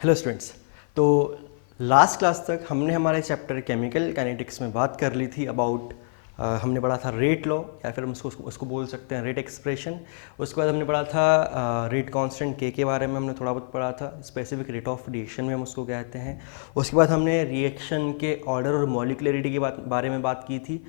Hello students. तो last class तक हमने हमारे चैप्टर केमिकल काइनेटिक्स में बात कर ली थी अबाउट हमने पढ़ा था रेट लॉ या फिर हम उसको बोल सकते हैं रेट एक्सप्रेशन। उसके बाद हमने पढ़ा था रेट कांस्टेंट के बारे में हमने थोड़ा बहुत पढ़ा था, स्पेसिफिक रेट ऑफ रिएक्शन में हम उसको कहते हैं। उसके बाद हमने रिएक्शन के ऑर्डर और मॉलिक्युलरिटी के बारे में बात की थी।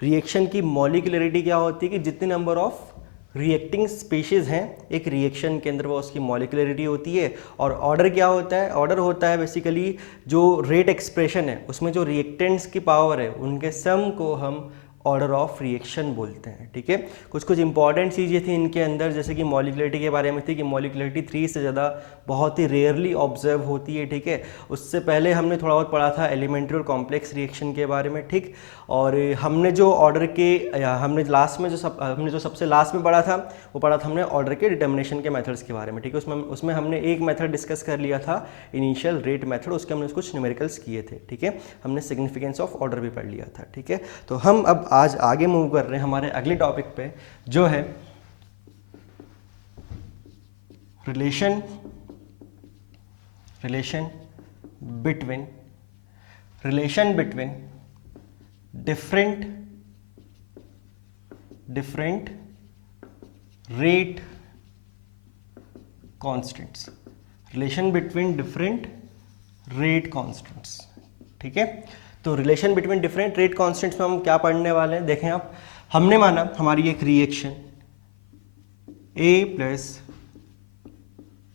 रिएक्शन की मॉलिक्युलरिटी क्या होती है कि जितने नंबर ऑफ रिएक्टिंग स्पीशीज़ हैं एक रिएक्शन के अंदर वो उसकी मॉलिक्युलरिटी होती है। और ऑर्डर क्या होता है? ऑर्डर होता है बेसिकली जो रेट एक्सप्रेशन है उसमें जो रिएक्टेंट्स की पावर है उनके सम को हम ऑर्डर ऑफ रिएक्शन बोलते हैं। ठीक है, कुछ इंपॉर्टेंट चीज़ें थी इनके अंदर, जैसे कि मॉलिक्युलरिटी के बारे में थी कि मॉलिक्युलरिटी 3 से ज़्यादा बहुत ही रेयरली ऑब्जर्व होती है। ठीक है, उससे पहले हमने थोड़ा बहुत पढ़ा था एलिमेंट्री और कॉम्प्लेक्स रिएक्शन के बारे में। ठीक, और हमने जो ऑर्डर के हमने लास्ट में जो सबसे लास्ट में पढ़ा था वो पढ़ा था हमने ऑर्डर के डिटर्मिनेशन के मेथड्स के बारे में। ठीक है, उसमें हमने एक मेथड डिस्कस कर लिया था इनिशियल रेट मेथड, उसके हमने कुछ न्यूमेरिकल्स किए थे। ठीक है, हमने सिग्निफिकेंस ऑफ ऑर्डर भी पढ़ लिया था। ठीक है, तो हम अब आज आगे मूव कर रहे हैं हमारे अगले टॉपिक पे जो है relation between different rate constants, relation between different rate constants. ठीक है, तो relation between different rate constants में हम क्या पढ़ने वाले हैं देखें आप। हमने माना हमारी एक reaction A plus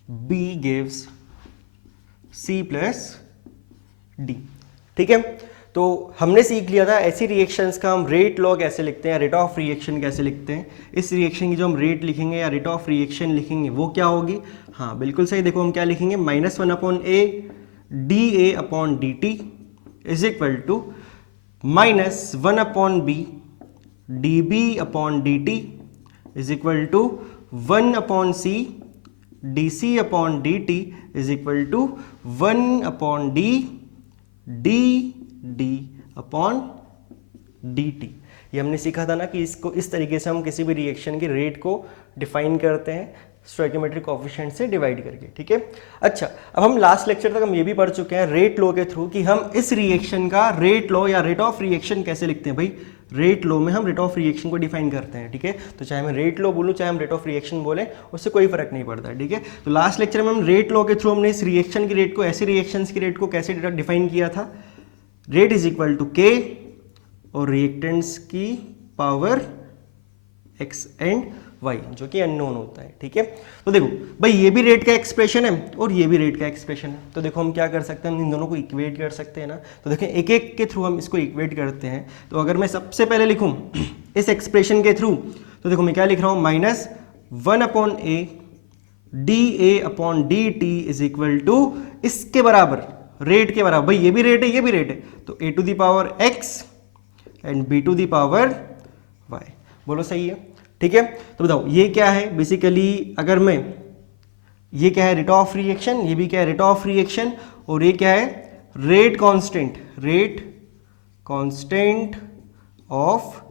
B gives C plus D. ठीक है, तो हमने सीख लिया था ऐसी रिएक्शंस का हम रेट लॉ कैसे लिखते हैं, रेट ऑफ रिएक्शन कैसे लिखते हैं। इस रिएक्शन की जो हम रेट लिखेंगे या रेट ऑफ रिएक्शन लिखेंगे वो क्या होगी? हाँ बिल्कुल सही, देखो हम क्या लिखेंगे, -1/a dA/dt is equal to -1/b dB/dt is equal to 1/c dC/dt is equal to 1/d dt। ये हमने सीखा था ना कि इसको इस तरीके से हम किसी भी रिएक्शन के रेट को डिफाइन करते हैं स्टोइकियोमेट्रिक कोएफिशिएंट से डिवाइड करके। ठीक है, अच्छा अब हम लास्ट लेक्चर तक हम ये भी पढ़ चुके हैं रेट लॉ के थ्रू कि हम इस रिएक्शन का रेट लॉ या रेट ऑफ रिएक्शन कैसे लिखते हैं। भाई रेट लॉ में हम रेट ऑफ रिएक्शन को डिफाइन करते हैं। ठीक है, तो चाहे मैं रेट लॉ बोलूँ चाहे हम रेट ऑफ रिएक्शन बोले उससे कोई फर्क नहीं पड़ता। ठीक है, तो लास्ट लेक्चर में हम रेट लॉ के थ्रू हमने इस रिएक्शन की रेट को, ऐसी रिएक्शंस की रेट को कैसे डिफाइन किया था। रेट इज इक्वल टू के और रिएक्टेंट्स की पावर एक्स एंड वाई जो कि अननोन होता है। ठीक है, तो देखो भाई ये भी रेट का एक्सप्रेशन है और ये भी रेट का एक्सप्रेशन है, तो देखो हम क्या कर सकते हैं, हम इन दोनों को इक्वेट कर सकते हैं ना। तो देखें एक एक के थ्रू हम इसको इक्वेट करते हैं। तो अगर मैं सबसे पहले लिखूं इस एक्सप्रेशन के थ्रू, तो देखो मैं क्या लिख रहा हूं, -1/a dA/dt is equal to इसके बराबर, रेट के बराबर। भाई ये भी रेट है ये भी रेट है, तो a⁴x एंड b⁴y। बोलो सही है? ठीक है, तो बताओ ये क्या है बेसिकली, अगर मैं ये क्या है रेट ऑफ रिएक्शन, ये भी क्या है रेट ऑफ रिएक्शन, और ये क्या है रेट कांस्टेंट ऑफ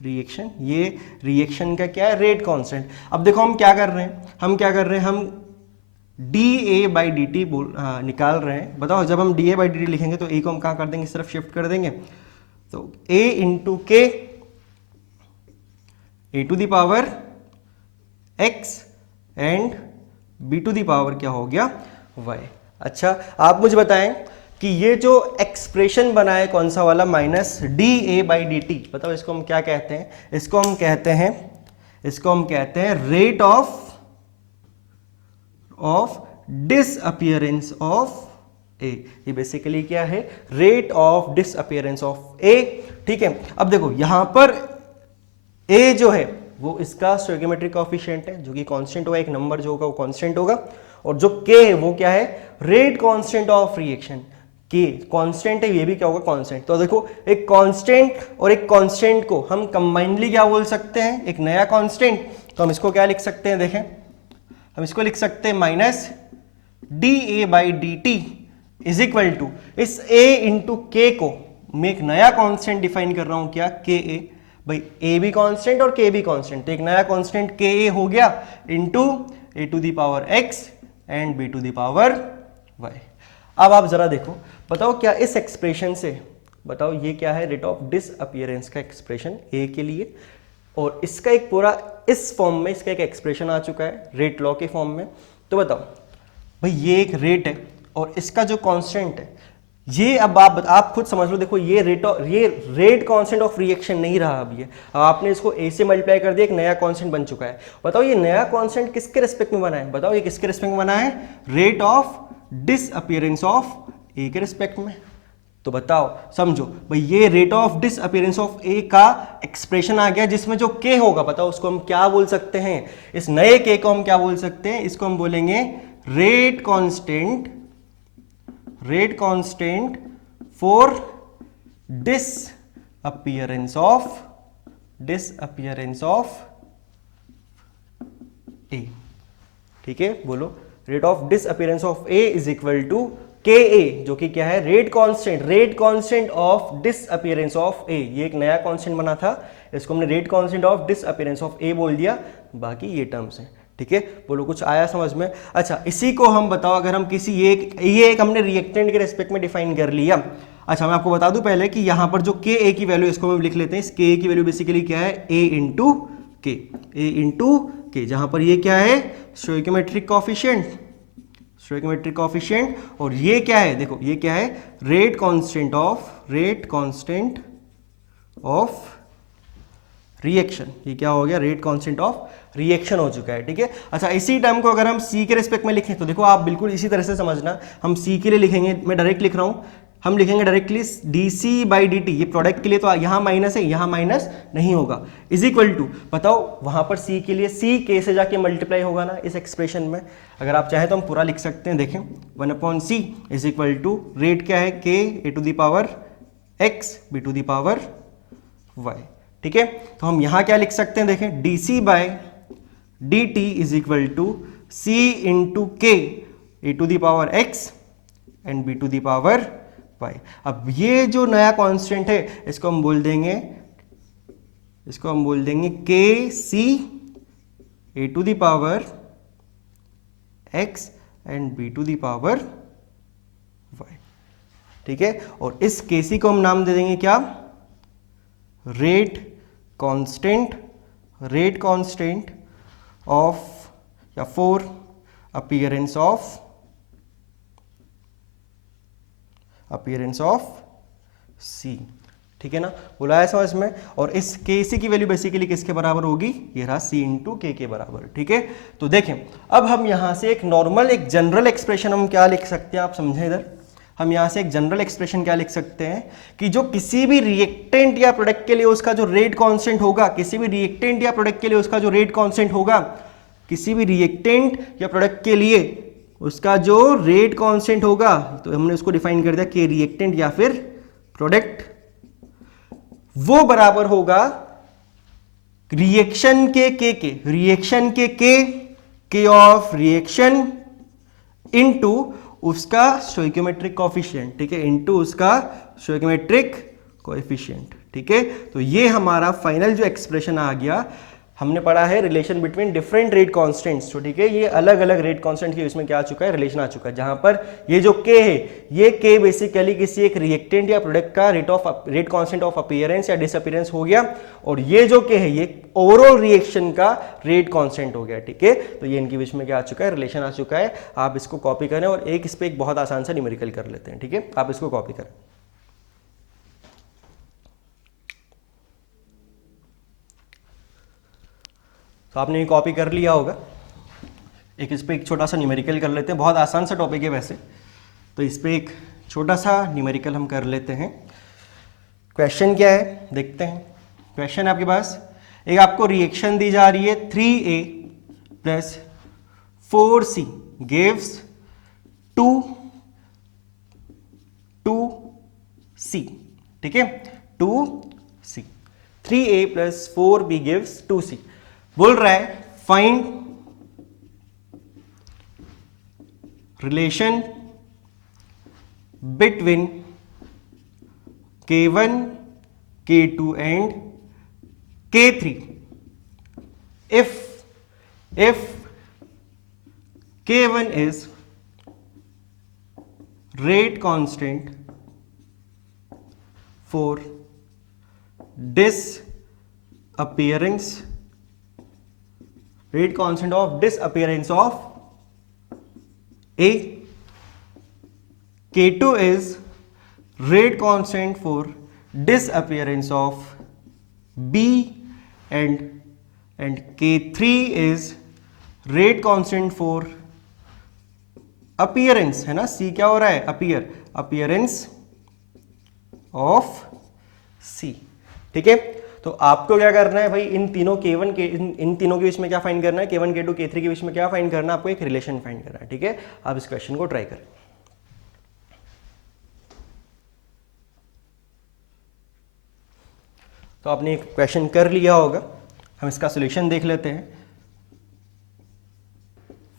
रिएक्शन। ये रिएक्शन का क्या है रेट कांस्टेंट। अब देखो हम क्या कर रहे हैं, हम dA/dt निकाल रहे हैं। बताओ जब हम dA/dt लिखेंगे तो a को हम कहाँ कर देंगे, इस तरफ शिफ्ट कर देंगे, तो a इंटू के a⁴x एंड b⁴ क्या हो गया y। अच्छा आप मुझे बताएं कि ये जो एक्सप्रेशन बना है कौन सा वाला, -dA/dt, बताओ इसको हम क्या कहते हैं? इसको हम कहते हैं rate of disappearance of A. ये बेसिकली क्या है, rate of disappearance of A. ठीक है, अब देखो यहां पर ए जो है वो इसका स्टोइकियोमेट्रिक कोएफिशिएंट है जो कि कांस्टेंट होगा, एक नंबर जो होगा वो कांस्टेंट होगा, और जो के है वो क्या है, रेट कांस्टेंट ऑफ रिएक्शन। के कांस्टेंट है, ये भी क्या होगा कांस्टेंट। तो देखो एक कांस्टेंट और एक कांस्टेंट को हम कंबाइनली क्या बोल सकते हैं, एक नया कांस्टेंट। तो हम इसको क्या लिख सकते हैं, देखें हम इसको लिख सकते हैं -dA/dt इज इक्वल टू इस a इंटू के को मैं एक नया कांस्टेंट डिफाइन कर रहा हूं, क्या के ए। भाई a भी कांस्टेंट और k भी कांस्टेंट, तो एक नया कांस्टेंट ka हो गया into a⁴x and b⁴ Y. अब आप जरा देखो, बताओ क्या इस एक्सप्रेशन से, बताओ ये क्या है, रेट ऑफ डिसअपीयरेंस का एक्सप्रेशन ए के लिए, और इसका एक पूरा इस फॉर्म में इसका एक एक्सप्रेशन आ चुका है रेट लॉ के फॉर्म में। तो बताओ भाई ये एक रेट है और इसका जो कांस्टेंट है ये, अब आप खुद समझ लो, देखो ये रेट कांस्टेंट ऑफ रिएक्शन नहीं रहा अब ये, अब आपने इसको ए से मल्टीप्लाई कर दिया, एक नया कांस्टेंट बन चुका है। बताओ ये नया कांस्टेंट किसके रिस्पेक्ट में बना है, बताओ ये किसके रिस्पेक्ट में बना है, रेट ऑफ डिसअपीयरेंस ऑफ ए के रिस्पेक्ट में। तो बताओ समझो भाई ये रेट ऑफ डिसअपीयरेंस ऑफ ए का एक्सप्रेशन आ गया, जिसमें जो के होगा बताओ उसको हम क्या बोल सकते हैं, इस नए के को हम क्या बोल सकते हैं, इसको हम बोलेंगे rate constant for disappearance of A. ठीक है, बोलो rate of disappearance of A is equal to K A, जो कि क्या है, rate constant of disappearance of A. ये एक नया कांस्टेंट बना था, इसको हमने rate constant of disappearance of A बोल दिया, बाकी ये टर्म्स हैं। ठीक है, बोलो कुछ आया समझ में। अच्छा इसी को हम बताओ, अगर हम किसी ये एक हमने रिएक्टेंट के रेस्पेक्ट में डिफाइन कर लिया। अच्छा मैं आपको बता दूं पहले कि यहां पर जो के ए की वैल्यू, इसको हम लिख लेते हैं, इस के ए की वैल्यू बेसिकली क्या है, ए इंटू के, जहां पर ये क्या है, स्टोइकोमेट्रिक कोफिशिएंट, और ये क्या है, देखो ये क्या है, रेट कांस्टेंट ऑफ रिएक्शन। ये क्या हो गया, रेट कांस्टेंट ऑफ रिएक्शन हो चुका है। ठीक है, अच्छा इसी टर्म को अगर हम सी के रिस्पेक्ट में लिखें तो देखो आप बिल्कुल इसी तरह से समझना, हम सी के लिए लिखेंगे, मैं डायरेक्ट लिख रहा हूं, हम लिखेंगे directly D C by D T, ये प्रोडक्ट के लिए तो यहां माइनस है, यहां माइनस नहीं होगा, इज इक्वल टू, बताओ वहां पर सी के लिए सी के से जाके मल्टीप्लाई होगा ना इस एक्सप्रेशन में। अगर आप चाहें तो हम पूरा लिख सकते हैं, देखें 1/c is equal to rate क्या है, K A to the power x B to the power y. ठीक है, तो हम यहां क्या लिख सकते हैं, देखें D C by D T is equal to C into K A to the power x and B to the power y. अब ये जो नया कांस्टेंट है इसको हम बोल देंगे के C A to the power x and B to the power y. ठीक है, और इस के सी को हम नाम दे देंगे क्या, रेट कांस्टेंट ऑफ या फॉर अपीयरेंस ऑफ सी। ठीक है ना, बोला है समझ में। और इस के सी की वैल्यू बेसिकली किसके बराबर होगी, ये रहा सी इंटू के बराबर। ठीक है, तो देखें अब हम यहां से एक नॉर्मल एक जनरल एक्सप्रेशन हम क्या लिख सकते हैं, आप समझें इधर, हम यहां से एक जनरल एक्सप्रेशन क्या लिख सकते हैं कि जो किसी भी रिएक्टेंट या प्रोडक्ट के लिए उसका जो रेट कांस्टेंट होगा, किसी भी रिएक्टेंट या प्रोडक्ट के लिए उसका जो रेट कांस्टेंट होगा, किसी भी रिएक्टेंट या प्रोडक्ट के लिए उसका जो रेट कांस्टेंट होगा, तो हमने उसको डिफाइन कर दिया कि रिएक्टेंट या फिर प्रोडक्ट, वो बराबर होगा रिएक्शन के ऑफ रिएक्शन इनटू उसका स्टोइकोमेट्रिक कोएफिशिएंट। ठीक है, इनटू उसका स्टोइकोमेट्रिक कोएफिशिएंट। ठीक है, तो ये हमारा फाइनल जो एक्सप्रेशन आ गया, हमने पढ़ा है relation between different rate constants. तो ठीक है, ये अलग अलग रेट कांस्टेंट के इसमें क्या आ चुका है, रिलेशन आ चुका है, जहां पर ये जो के है, ये के बेसिकली किसी एक रिएक्टेंट या प्रोडक्ट का रेट कांस्टेंट ऑफ अपीयरेंस या डिसअपीयरेंस हो गया, और ये जो के है ये ओवरऑल रिएक्शन का रेट कांस्टेंट हो गया। ठीक है, तो ये इनके बीच में क्या आ चुका है, रिलेशन आ चुका है। आप इसको कॉपी करें और इस पे एक बहुत आसान सा न्यूमेरिकल कर लेते हैं। ठीक है, आप इसको कॉपी करें। तो आपने ये कॉपी कर लिया होगा, इस पे एक छोटा सा न्यूमेरिकल कर लेते हैं, बहुत आसान सा टॉपिक है वैसे, तो इस पे एक छोटा सा न्यूमेरिकल हम कर लेते हैं। क्वेश्चन क्या है देखते हैं। क्वेश्चन आपके पास एक आपको रिएक्शन दी जा रही है 3A plus 4C gives 2C। ठीक है, 2C, 3A plus 4B gives 2C। बोल रहा है find relation between K1, K2 and K3 if K1 is rate constant for disappearance, rate constant of disappearance of A. K2 is rate constant for disappearance of B, and K3 is rate constant for appearance, है ना, C क्या हो रहा है, appearance of C। ठीक है, तो आपको क्या करना है भाई, इन तीनों K1 के इन तीनों के बीच में क्या फाइंड करना है, K1 K2 K3 के बीच में क्या फाइंड करना है, आपको एक रिलेशन फाइंड करना है। ठीक है, आप इस क्वेश्चन को ट्राई करें। तो आपने एक क्वेश्चन कर लिया होगा, हम इसका सॉल्यूशन देख लेते हैं।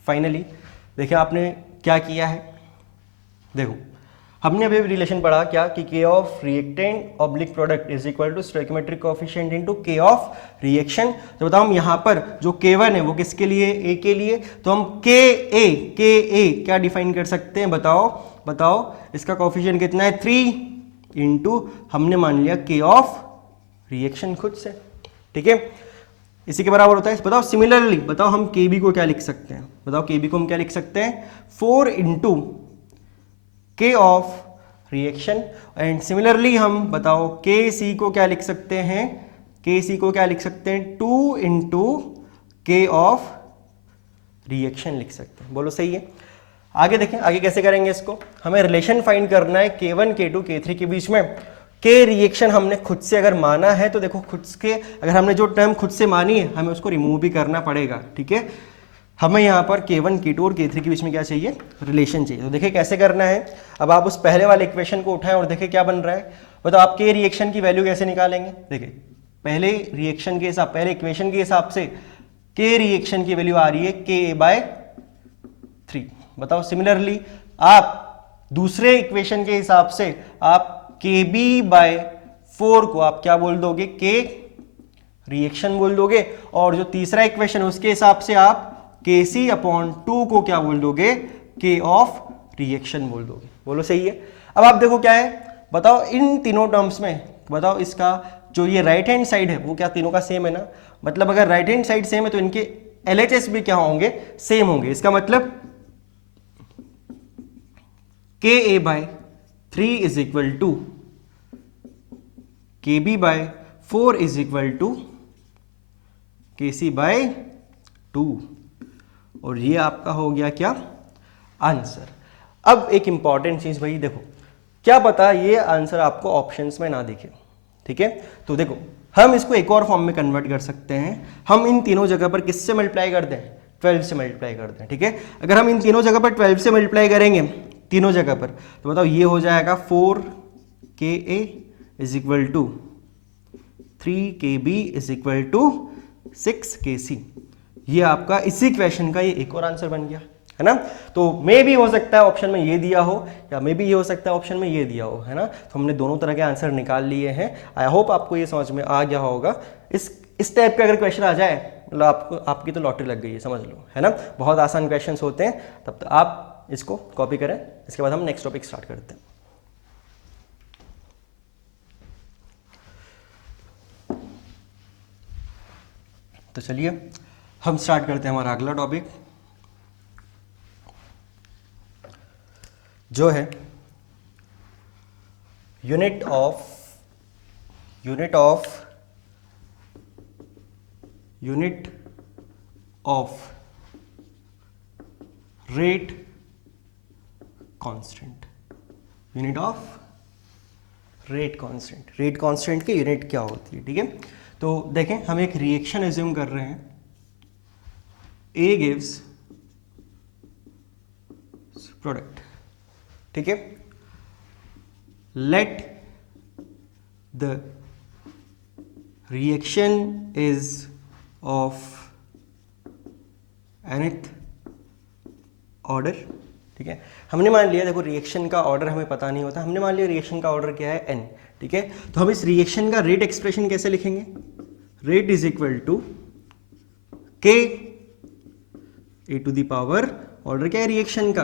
फाइनली देखिए आपने क्या किया है, देखो हमने अभी रिलेशन पढ़ा क्या कि K of reactant oblique product is equal to stoichiometric coefficient into K of reaction. तो बताओ हम यहाँ पर जो K1 है वो किसके लिए, A के लिए, तो हम Ka क्या डिफाइन कर सकते हैं, बताओ इसका कोएफिशिएंट कितना है, 3 इंटू हमने मान लिया K ऑफ रिएक्शन खुद से। ठीक है, इसी के बराबर होता है। बताओ सिमिलरली बताओ हम Kb को क्या लिख सकते हैं, बताओ Kb को हम क्या लिख सकते हैं, 4 into K of reaction. And similarly हम बताओ Kc को क्या लिख सकते हैं, Kc को क्या लिख सकते हैं, 2 इंटू K ऑफ रिएक्शन लिख सकते हैं। बोलो सही है। आगे देखें, आगे कैसे करेंगे इसको, हमें रिलेशन फाइंड करना है K1 K2 K3 के बीच में। K रिएक्शन हमने खुद से अगर माना है तो देखो खुद के, अगर हमने जो टर्म खुद से मानी है हमें उसको रिमूव भी करना पड़ेगा। ठीक है, हमें यहाँ पर K1 K2 और K3 के बीच में क्या चाहिए, रिलेशन चाहिए। तो देखिए कैसे करना है, अब आप उस पहले वाले इक्वेशन को उठाएं और देखिए क्या बन रहा है। बताओ आप K रिएक्शन की वैल्यू कैसे निकालेंगे। देखिए पहले रिएक्शन के हिसाब, पहले इक्वेशन के हिसाब से K रिएक्शन की वैल्यू आ रही है Ka/3। बताओ सिमिलरली आप दूसरे इक्वेशन के हिसाब से आप Kb/4 को आप क्या बोल दोगे, K रिएक्शन बोल दोगे, और जो तीसरा इक्वेशन उसके हिसाब से आप Kc/2 को क्या बोल दोगे, K ऑफ रिएक्शन बोल दोगे। बोलो सही है। अब आप देखो क्या है, बताओ इन तीनों टर्म्स में, बताओ इसका जो ये राइट हैंड साइड है वो क्या तीनों का सेम है ना, मतलब अगर राइट हैंड साइड सेम है तो इनके LHS भी क्या होंगे, सेम होंगे। इसका मतलब Ka/3 is equal to Kb/4 is equal to Kc/2, और ये आपका हो गया क्या, आंसर। अब एक इंपॉर्टेंट चीज भाई, देखो क्या पता ये आंसर आपको ऑप्शंस में ना दिखे। ठीक है, तो देखो हम इसको एक और फॉर्म में कन्वर्ट कर सकते हैं। हम इन तीनों जगह पर किससे मल्टीप्लाई कर दें, 12 से मल्टीप्लाई कर दें। ठीक है, अगर हम इन तीनों जगह पर 12 से मल्टीप्लाई करेंगे तीनों जगह पर, तो बताओ ये हो जाएगा 4Ka is equal to 3Kb is equal to 6Kc। ये आपका इसी क्वेश्चन का ये एक और आंसर बन गया, है ना। तो मे भी हो सकता है ऑप्शन में ये दिया हो, या मे भी ये हो सकता है ऑप्शन में ये दिया हो, है ना। तो हमने दोनों तरह के आंसर निकाल लिए हैं। आई होप आपको ये समझ में आ गया होगा। इस टाइप का अगर क्वेश्चन आ जाए मतलब आपकी तो लॉटरी लग गई है, समझ लो, है ना। बहुत आसान क्वेश्चन होते हैं। तब तो आप इसको कॉपी करें, इसके बाद हम नेक्स्ट टॉपिक स्टार्ट करते हैं। तो चलिए हम स्टार्ट करते हैं हमारा अगला टॉपिक, जो है unit of rate constant. Unit of rate constant, rate constant की यूनिट क्या होती है। ठीक है, तो देखें हम एक रिएक्शन एज्यूम कर रहे हैं। A gives product. ठीक है, let the reaction is of nth order. ठीक है, हमने मान लिया, देखो रिएक्शन का ऑर्डर हमें पता नहीं होता, हमने मान लिया रिएक्शन का ऑर्डर क्या है, n। ठीक है, तो हम इस रिएक्शन का रेट एक्सप्रेशन कैसे लिखेंगे, rate is equal to K A to the power, order क्या है रिएक्शन का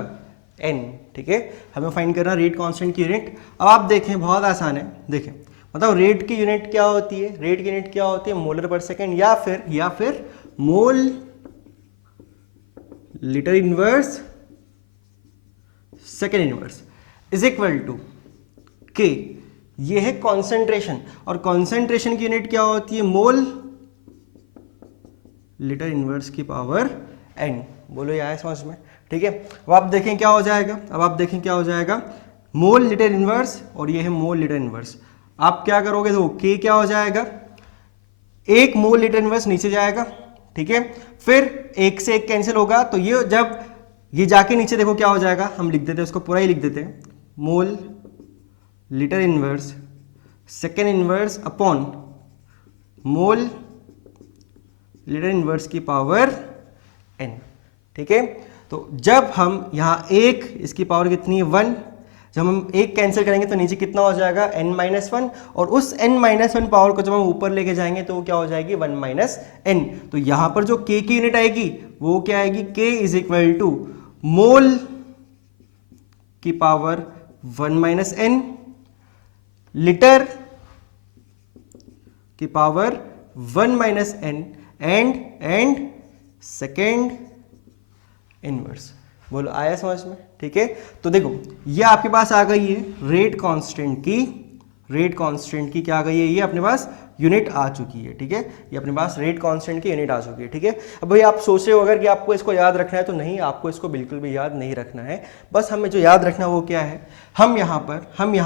n, ठीक है। हमें फाइंड करना रेट कांस्टेंट की यूनिट। अब आप देखें, बहुत आसान है, देखें बताओ रेट की यूनिट क्या होती है, रेट की यूनिट क्या होती है, मोलर पर सेकेंड या फिर mole litre inverse second inverse is equal to K. ये है कॉन्सेंट्रेशन, और कॉन्सेंट्रेशन की यूनिट क्या होती है, मोल लीटर इनवर्स की पावर n। बोलो ये आया समझ में, ठीक है। अब आप देखें क्या हो जाएगा, मोल लीटर इनवर्स और ये है मोल लीटर इनवर्स। आप क्या करोगे, देखो के क्या हो जाएगा, एक मोल लीटर इनवर्स नीचे जाएगा, ठीक है, फिर एक से एक कैंसिल होगा, तो ये जब ये जाके नीचे देखो क्या हो जाएगा, हम लिख देते हैं उसको, पूरा ही लिख देते हैं, मोल litre inverse second inverse upon mole litre inverse की पावर n, ठीक है। तो जब हम यहाँ एक, इसकी पावर कितनी है 1, जब हम एक कैंसिल करेंगे तो नीचे कितना हो जाएगा n-1, और उस n-1 पावर को जब हम ऊपर लेके जाएंगे तो वो क्या हो जाएगी 1 - n। तो यहाँ पर जो k की यूनिट आएगी वो क्या आएगी, k इज इक्वल टू मोल की पावर 1 - n लीटर की power 1 - n and second inverse. बोलो आया समझ में, ठीक है। तो देखो ये आपके पास आ गई है रेट कांस्टेंट की क्या आ गई है, ये अपने पास यूनिट आ चुकी है, ठीक है। ये अपने पास रेट कांस्टेंट की यूनिट आ चुकी है, ठीक है। अब भाई आप सोच रहे हो अगर कि आपको इसको याद रखना है, तो नहीं, आपको इसको बिल्कुल भी याद नहीं रखना है। बस हमें जो याद रखना है वो क्या है, हम यहाँ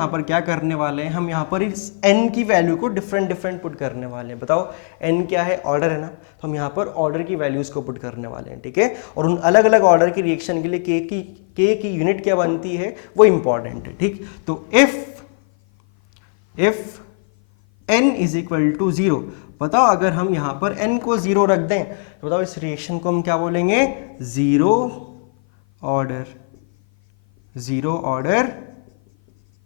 पर क्या करने वाले हैं, हम यहाँ पर इस n की वैल्यू को डिफरेंट पुट करने वाले हैं। बताओ n क्या है, ऑर्डर है ना, तो हम यहाँ पर ऑर्डर की वैल्यूज को पुट करने वाले हैं, ठीक है। और उन अलग अलग ऑर्डर की रिएक्शन के लिए k की यूनिट क्या बनती है वो इंपॉर्टेंट है, ठीक। तो if n is equal to 0, बताओ अगर हम यहां पर n को 0 रख दें तो बताओ इस रिएक्शन को हम क्या बोलेंगे, जीरो ऑर्डर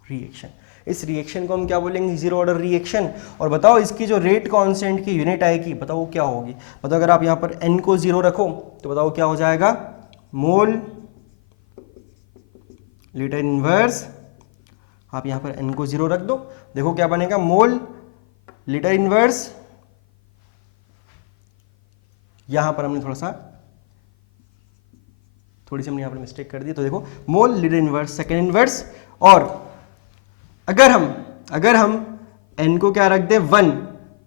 रिएक्शन। इस रिएक्शन को हम क्या बोलेंगे, जीरो ऑर्डर रिएक्शन। और बताओ इसकी जो रेट कांस्टेंट की यूनिट आएगी, बताओ वो क्या होगी। बताओ अगर आप यहां पर n को 0 रखो तो बताओ क्या हो जाएगा, मोल लीटर इनवर्स, आप यहां पर n को 0 रख दो, देखो क्या बनेगा, मोल लीटर इनवर्स, यहां पर हमने थोड़ी सी हमने यहां पर मिस्टेक कर दी, तो देखो मोल लीटर इनवर्स सेकेंड इनवर्स। और अगर हम n को क्या रख दें 1,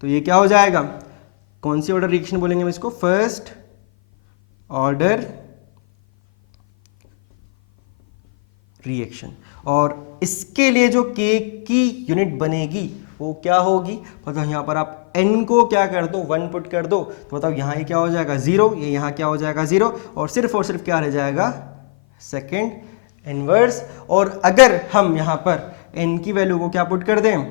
तो ये क्या हो जाएगा, कौन सी ऑर्डर रिएक्शन बोलेंगे हम इसको, फर्स्ट ऑर्डर रिएक्शन। और इसके लिए जो k की यूनिट बनेगी वो क्या होगी, बताओ यहाँ पर आप n को क्या कर दो 1 पुट कर दो, तो बताओ यहाँ ये क्या हो जाएगा 0, ये यहाँ क्या हो जाएगा 0, और सिर्फ क्या रह जाएगा, सेकेंड इनवर्स। और अगर हम यहाँ पर n की वैल्यू को क्या पुट कर दें,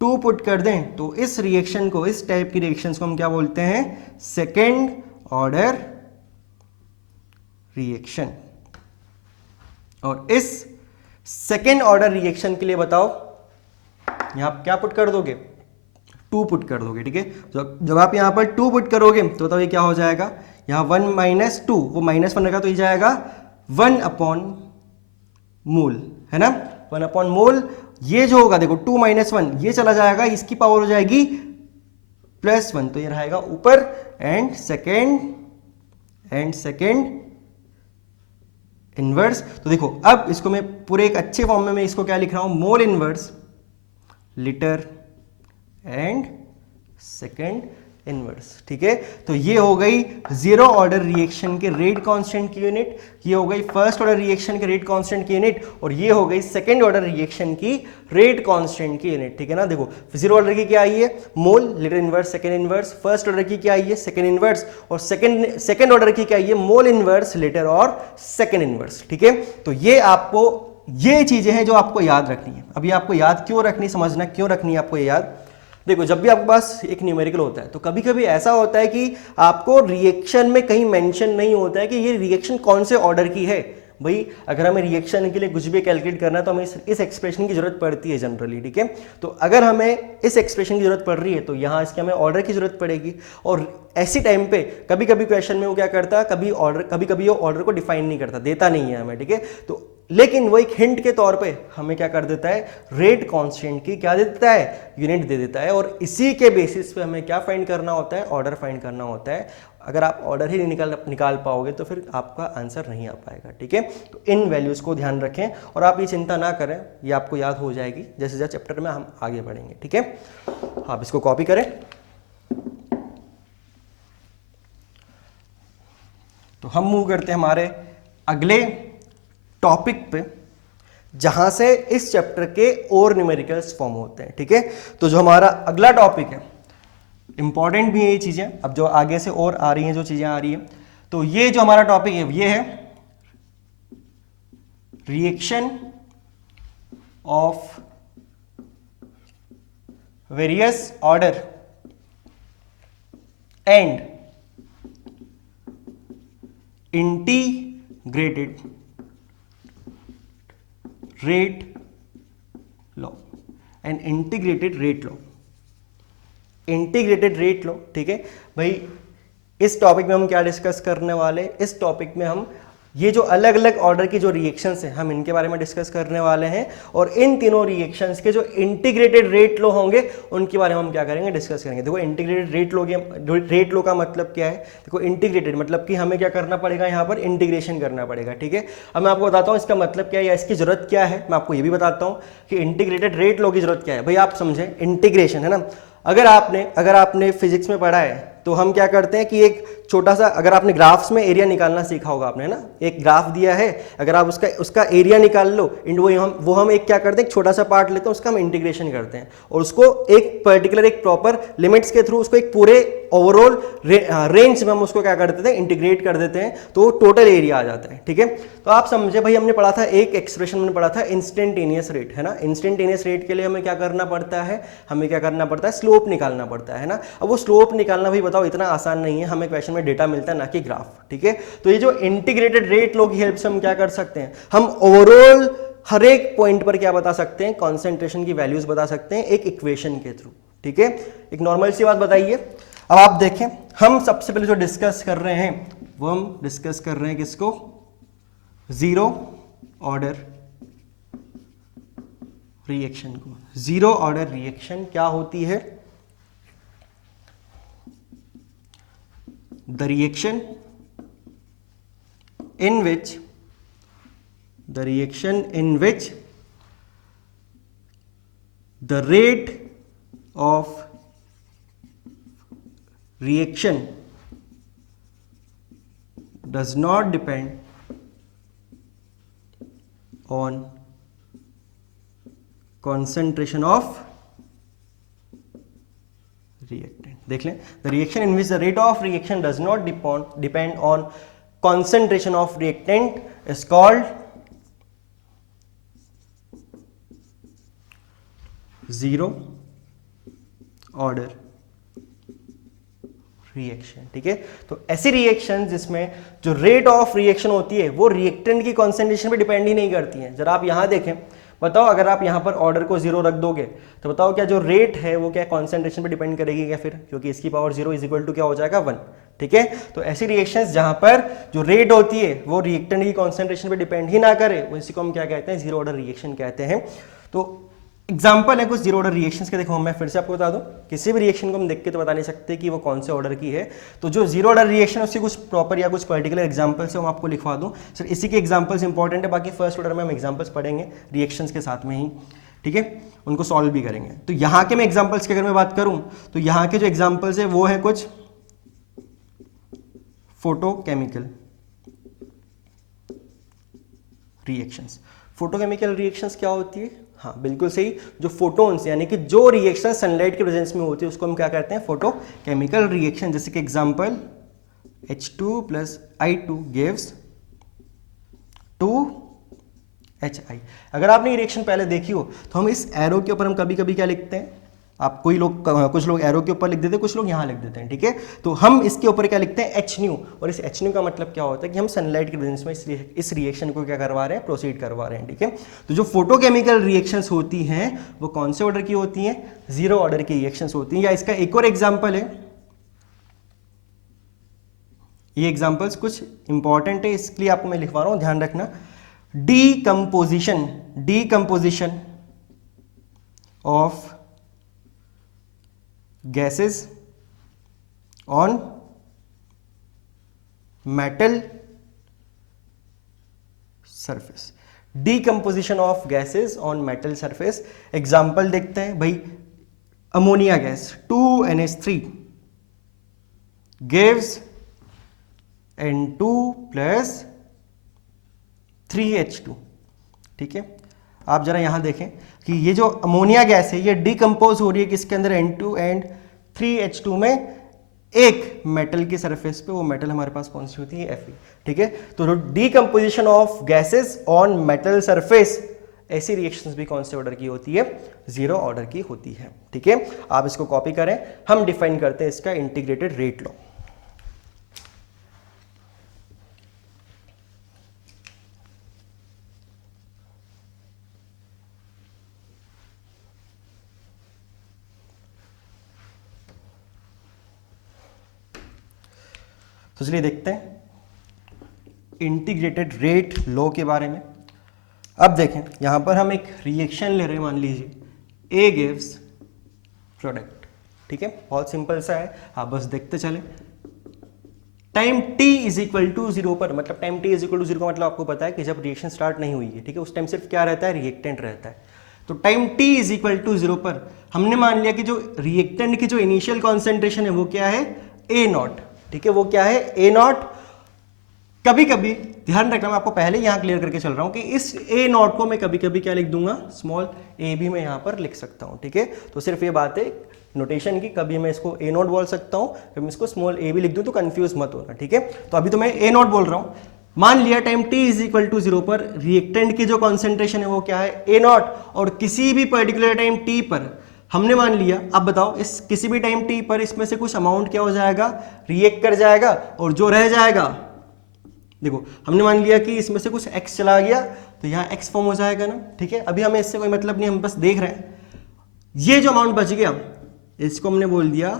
2 पुट कर दें, तो इस रिएक्शन को, इस टाइप की रिएक्शंस को हम क्या बोलते हैं, सेकेंड ऑर्डर रिएक्शन। और इस सेकेंड ऑर्डर रिएक्शन के लिए बताओ यहां आप क्या पुट कर दोगे, 2 पुट कर दोगे, ठीक है। जब आप यहां पर 2 पुट करोगे तो बताओ ये क्या हो जाएगा, यहां 1 - 2, वो -1 रखा तो ये जाएगा 1 अपॉन मोल, है ना, 1 अपॉन मोल। ये जो होगा देखो 2 - 1 ये चला जाएगा, इसकी पावर हो जाएगी +1, तो ये रहेगा ऊपर, एंड सेकेंड इनवर्स। तो देखो अब इसको मैं पूरे एक अच्छे फॉर्म में मैं इसको क्या लिख रहा हूं, mole inverse litre and second inverse, ठीक है। तो ये हो गई जीरो ऑर्डर रिएक्शन के रेट कांस्टेंट की यूनिट, ये हो गई फर्स्ट ऑर्डर रिएक्शन के रेट कांस्टेंट की यूनिट, और ये हो गई सेकंड ऑर्डर रिएक्शन की रेट कांस्टेंट की यूनिट, ठीक है ना। देखो जीरो ऑर्डर की क्या आई है, मोल litre inverse second inverse, first order की क्या आई है, सेकंड इनवर्स, और सेकंड ऑर्डर की क्या आई है, मोल इनवर्स लीटर और सेकंड इनवर्स, ठीक है। तो ये आपको, ये चीजें हैं जो आपको याद रखनी है। अभी आपको याद क्यों रखनी, समझना क्यों रखनी है आपको ये याद। देखो जब भी आपके पास एक न्यूमेरिकल होता है तो कभी कभी ऐसा होता है कि आपको रिएक्शन में कहीं मेंशन नहीं होता है कि ये रिएक्शन कौन से ऑर्डर की है। भाई अगर हमें रिएक्शन के लिए कुछ भी कैलकुलेट करना है तो हमें इस एक्सप्रेशन की जरूरत पड़ती है जनरली, ठीक है। तो अगर हमें इस एक्सप्रेशन की जरूरत पड़ रही है तो यहाँ इसके हमें ऑर्डर की जरूरत पड़ेगी। और ऐसी टाइम पे कभी कभी क्वेश्चन में वो क्या करता है, कभी कभी वो ऑर्डर को डिफाइन नहीं करता, देता नहीं है हमें, ठीक है। तो लेकिन वो एक हिंट के तौर पे हमें क्या कर देता है, रेट कांस्टेंट की क्या दे देता है, यूनिट दे देता है। और इसी के बेसिस पे हमें क्या फाइंड करना होता है, ऑर्डर फाइंड करना होता है। अगर आप ऑर्डर ही नहीं निकाल पाओगे तो फिर आपका आंसर नहीं आ पाएगा, ठीक है। तो इन वैल्यूज को ध्यान रखें और आप ये चिंता ना करें, ये आपको याद हो जाएगी जैसे जैसे चैप्टर में हम आगे बढ़ेंगे, ठीक है। आप इसको कॉपी करें। तो हम मूव करते हैं हमारे अगले टॉपिक पे, जहां से इस चैप्टर के और न्यूमेरिकल्स फॉर्म होते हैं, ठीक है। तो जो हमारा अगला टॉपिक है, इंपॉर्टेंट भी है ये चीजें, अब जो आगे से और आ रही हैं जो चीजें आ रही हैं, तो ये जो हमारा टॉपिक है ये है reaction of various order and integrated rate law and integrated rate law. Integrated rate law, ठीक है भाई। इस टॉपिक में हम क्या डिस्कस करने वाले, इस टॉपिक में हम ये जो अलग अलग ऑर्डर की जो रिएक्शंस हैं हम इनके बारे में डिस्कस करने वाले हैं, और इन तीनों रिएक्शंस के जो इंटीग्रेटेड रेट लो होंगे उनके बारे में हम क्या करेंगे, डिस्कस करेंगे। देखो इंटीग्रेटेड रेट लो का मतलब क्या है, देखो इंटीग्रेटेड मतलब कि हमें क्या करना पड़ेगा, यहाँ पर इंटीग्रेशन करना पड़ेगा, ठीक है। अब मैं आपको बताता हूँ इसका मतलब क्या है या इसकी जरूरत क्या है। मैं आपको ये भी बताता हूँ कि इंटीग्रेटेड रेट लो की जरूरत क्या है। भाई आप समझे इंटीग्रेशन है ना, अगर आपने फिजिक्स में पढ़ा है तो हम क्या करते हैं कि एक छोटा सा, अगर आपने ग्राफ्स में एरिया निकालना सीखा होगा आपने, है ना, एक ग्राफ दिया है, अगर आप उसका एरिया निकाल लो, वो हम एक क्या करते हैं, एक छोटा सा पार्ट लेते हैं, उसका हम इंटीग्रेशन करते हैं और उसको एक पर्टिकुलर एक प्रॉपर लिमिट्स के थ्रू उसको एक पूरे ओवरऑल रेंज में हम उसको क्या कर देते हैं, इंटीग्रेट कर देते हैं, तो टोटल एरिया आ जाता है, ठीक है। तो आप समझे भाई, हमने पढ़ा था एक एक्सप्रेशन में पढ़ा था इंस्टेंटेनियस रेट, है ना। इंस्टेंटेनियस रेट के लिए हमें क्या करना पड़ता है, स्लोप निकालना पड़ता है ना। अब वो स्लोप निकालना भी बताओ इतना आसान नहीं है, हमें क्वेश्चन में डेटा मिलता है ना कि ग्राफ, ठीक है। तो ये जो इंटीग्रेटेड रेट लो की हेल्प से हम क्या कर सकते हैं, हम ओवरऑल हर एक पॉइंट पर क्या बता सकते हैं, कॉन्सेंट्रेशन की वैल्यूज बता सकते हैं एक इक्वेशन के थ्रू, ठीक है। एक नॉर्मल सी बात बताइए। अब आप देखें, हम सबसे पहले जो डिस्कस कर रहे हैं वो हम डिस्कस कर रहे हैं किसको, जीरो ऑर्डर रिएक्शन को। जीरो ऑर्डर रिएक्शन क्या होती है, the reaction in which the rate of reaction does not depend on concentration of reactant. देख लें, the reaction in which the rate of reaction does not depend on concentration of reactant is called zero order reaction, ठीक है। तो ऐसी reaction जिसमें जो rate of reaction होती है वो रिएक्टेंट की कॉन्सेंट्रेशन पे डिपेंड ही नहीं करती है। जरा आप यहां देखें, बताओ अगर आप यहां पर ऑर्डर को जीरो रख दोगे तो बताओ क्या जो रेट है वो क्या कॉन्सेंट्रेशन पे डिपेंड करेगी क्या, फिर क्योंकि इसकी power zero is equal to क्या हो जाएगा 1, ठीक है। तो ऐसी रिएक्शंस जहां पर जो रेट होती है वो रिएक्टेंट की कॉन्सेंट्रेशन पे डिपेंड ही ना करे, उसी को हम क्या कहते हैं, जीरो ऑर्डर रिएक्शन कहते हैं। तो एग्जाम्पल है कुछ जीरो ऑर्डर रिएक्शंस के। देखो मैं फिर से आपको बता दूं, किसी भी रिएक्शन को हम देख के तो बता नहीं सकते कि वो कौन से ऑर्डर की है। तो जो जीरो ऑर्डर रिएक्शन है उसके कुछ प्रॉपर या कुछ पर्टिकुलर एग्जाम्पल्स है, हम आपको लिखवा दूं। सर इसी के एग्जाम्पल्स इंपॉर्टेंट है, बाकी फर्स्ट ऑर्डर में हम एग्जाम्पल्स पढ़ेंगे रिएक्शंस के साथ में ही, ठीक है, उनको सॉल्व भी करेंगे। तो यहाँ के मैं एग्जाम्पल्स की अगर मैं बात करूँ तो यहाँ के जो एग्जाम्पल्स है वो है कुछ फोटोकेमिकल रिएक्शंस। फोटोकेमिकल रिएक्शंस क्या होती है, हाँ बिल्कुल सही, जो फोटोन्स यानी कि जो रिएक्शन सनलाइट के प्रेजेंस में होती है उसको हम क्या कहते हैं, फोटोकेमिकल रिएक्शन। जैसे कि example H2 + I2 gives 2HI। अगर आपने ये रिएक्शन पहले देखी हो तो हम इस एरो के ऊपर हम कभी कभी क्या लिखते हैं, आप कुछ लोग एरो के ऊपर लिख देते हैं, कुछ लोग यहाँ लिख देते हैं, ठीक है। तो हम इसके ऊपर क्या लिखते हैं, HNu, और इस HNu का मतलब क्या होता है कि हम सनलाइट के प्रेजेंस में इस रिएक्शन को क्या करवा रहे हैं, प्रोसीड करवा रहे हैं, ठीक है। तो जो फोटोकेमिकल रिएक्शंस होती हैं वो कौन से ऑर्डर की होती हैं, जीरो ऑर्डर की रिएक्शंस होती हैं। या इसका एक और एग्जाम्पल है, ये एग्जाम्पल्स कुछ इंपॉर्टेंट है इसलिए आपको मैं लिखवा रहा हूँ, ध्यान रखना। decomposition of gases on metal surface, decomposition of gases on metal surface। Example देखते हैं भाई, ammonia gas 2NH3 gives N2 plus 3H2, ठीक है। आप जरा यहां देखें कि ये जो अमोनिया गैस है ये डिकम्पोज हो रही है किसके अंदर, N2 एंड 3H2 में, एक मेटल की सरफेस पे। वो मेटल हमारे पास कौन सी होती है, Fe, ठीक है। तो decomposition of gases on metal surface, ऐसी रिएक्शंस भी कौन से ऑर्डर की होती है, जीरो ऑर्डर की होती है, ठीक है। आप इसको कॉपी करें, हम डिफाइन करते हैं इसका इंटीग्रेटेड रेट लॉ। तो चलिए देखते हैं इंटीग्रेटेड रेट लॉ के बारे में। अब देखें यहां पर हम एक रिएक्शन ले रहे हैं, मान लीजिए A गिव्स प्रोडक्ट, ठीक है। बहुत सिंपल सा है, आप बस देखते चले। Time t is equal to 0 पर, मतलब time t is equal to 0 का मतलब आपको पता है कि जब रिएक्शन स्टार्ट नहीं हुई है, ठीक है, उस टाइम सिर्फ क्या रहता है, रिएक्टेंट रहता है। तो time t is equal to 0 पर हमने मान लिया कि जो रिएक्टेंट की जो इनिशियल कॉन्सेंट्रेशन है वो क्या है, A0, ठीक है, वो क्या है, A0। कभी कभी ध्यान रखना, मैं आपको पहले यहां क्लियर करके चल रहा हूं कि इस A0 को मैं कभी कभी क्या लिख दूंगा, स्मॉल a भी मैं यहां पर लिख सकता हूं, ठीक है। तो सिर्फ ये बात है नोटेशन की, कभी मैं इसको A0 बोल सकता हूं, कभी मैं इसको स्मॉल a भी लिख दूं, तो कंफ्यूज मत होना, ठीक है। तो अभी तो मैं A0 बोल रहा हूं। मान लिया time t is equal to 0 पर रिएक्टेंट की जो कॉन्सेंट्रेशन है वो क्या है, A0, और किसी भी पर्टिकुलर टाइम t पर हमने मान लिया, अब बताओ इस किसी भी टाइम t पर इसमें से कुछ अमाउंट क्या हो जाएगा, रिएक्ट कर जाएगा, और जो रह जाएगा, देखो हमने मान लिया कि इसमें से कुछ x चला गया तो यहाँ x फॉर्म हो जाएगा ना, ठीक है। अभी हमें इससे कोई मतलब नहीं, हम बस देख रहे हैं। ये जो अमाउंट बच गया इसको हमने बोल दिया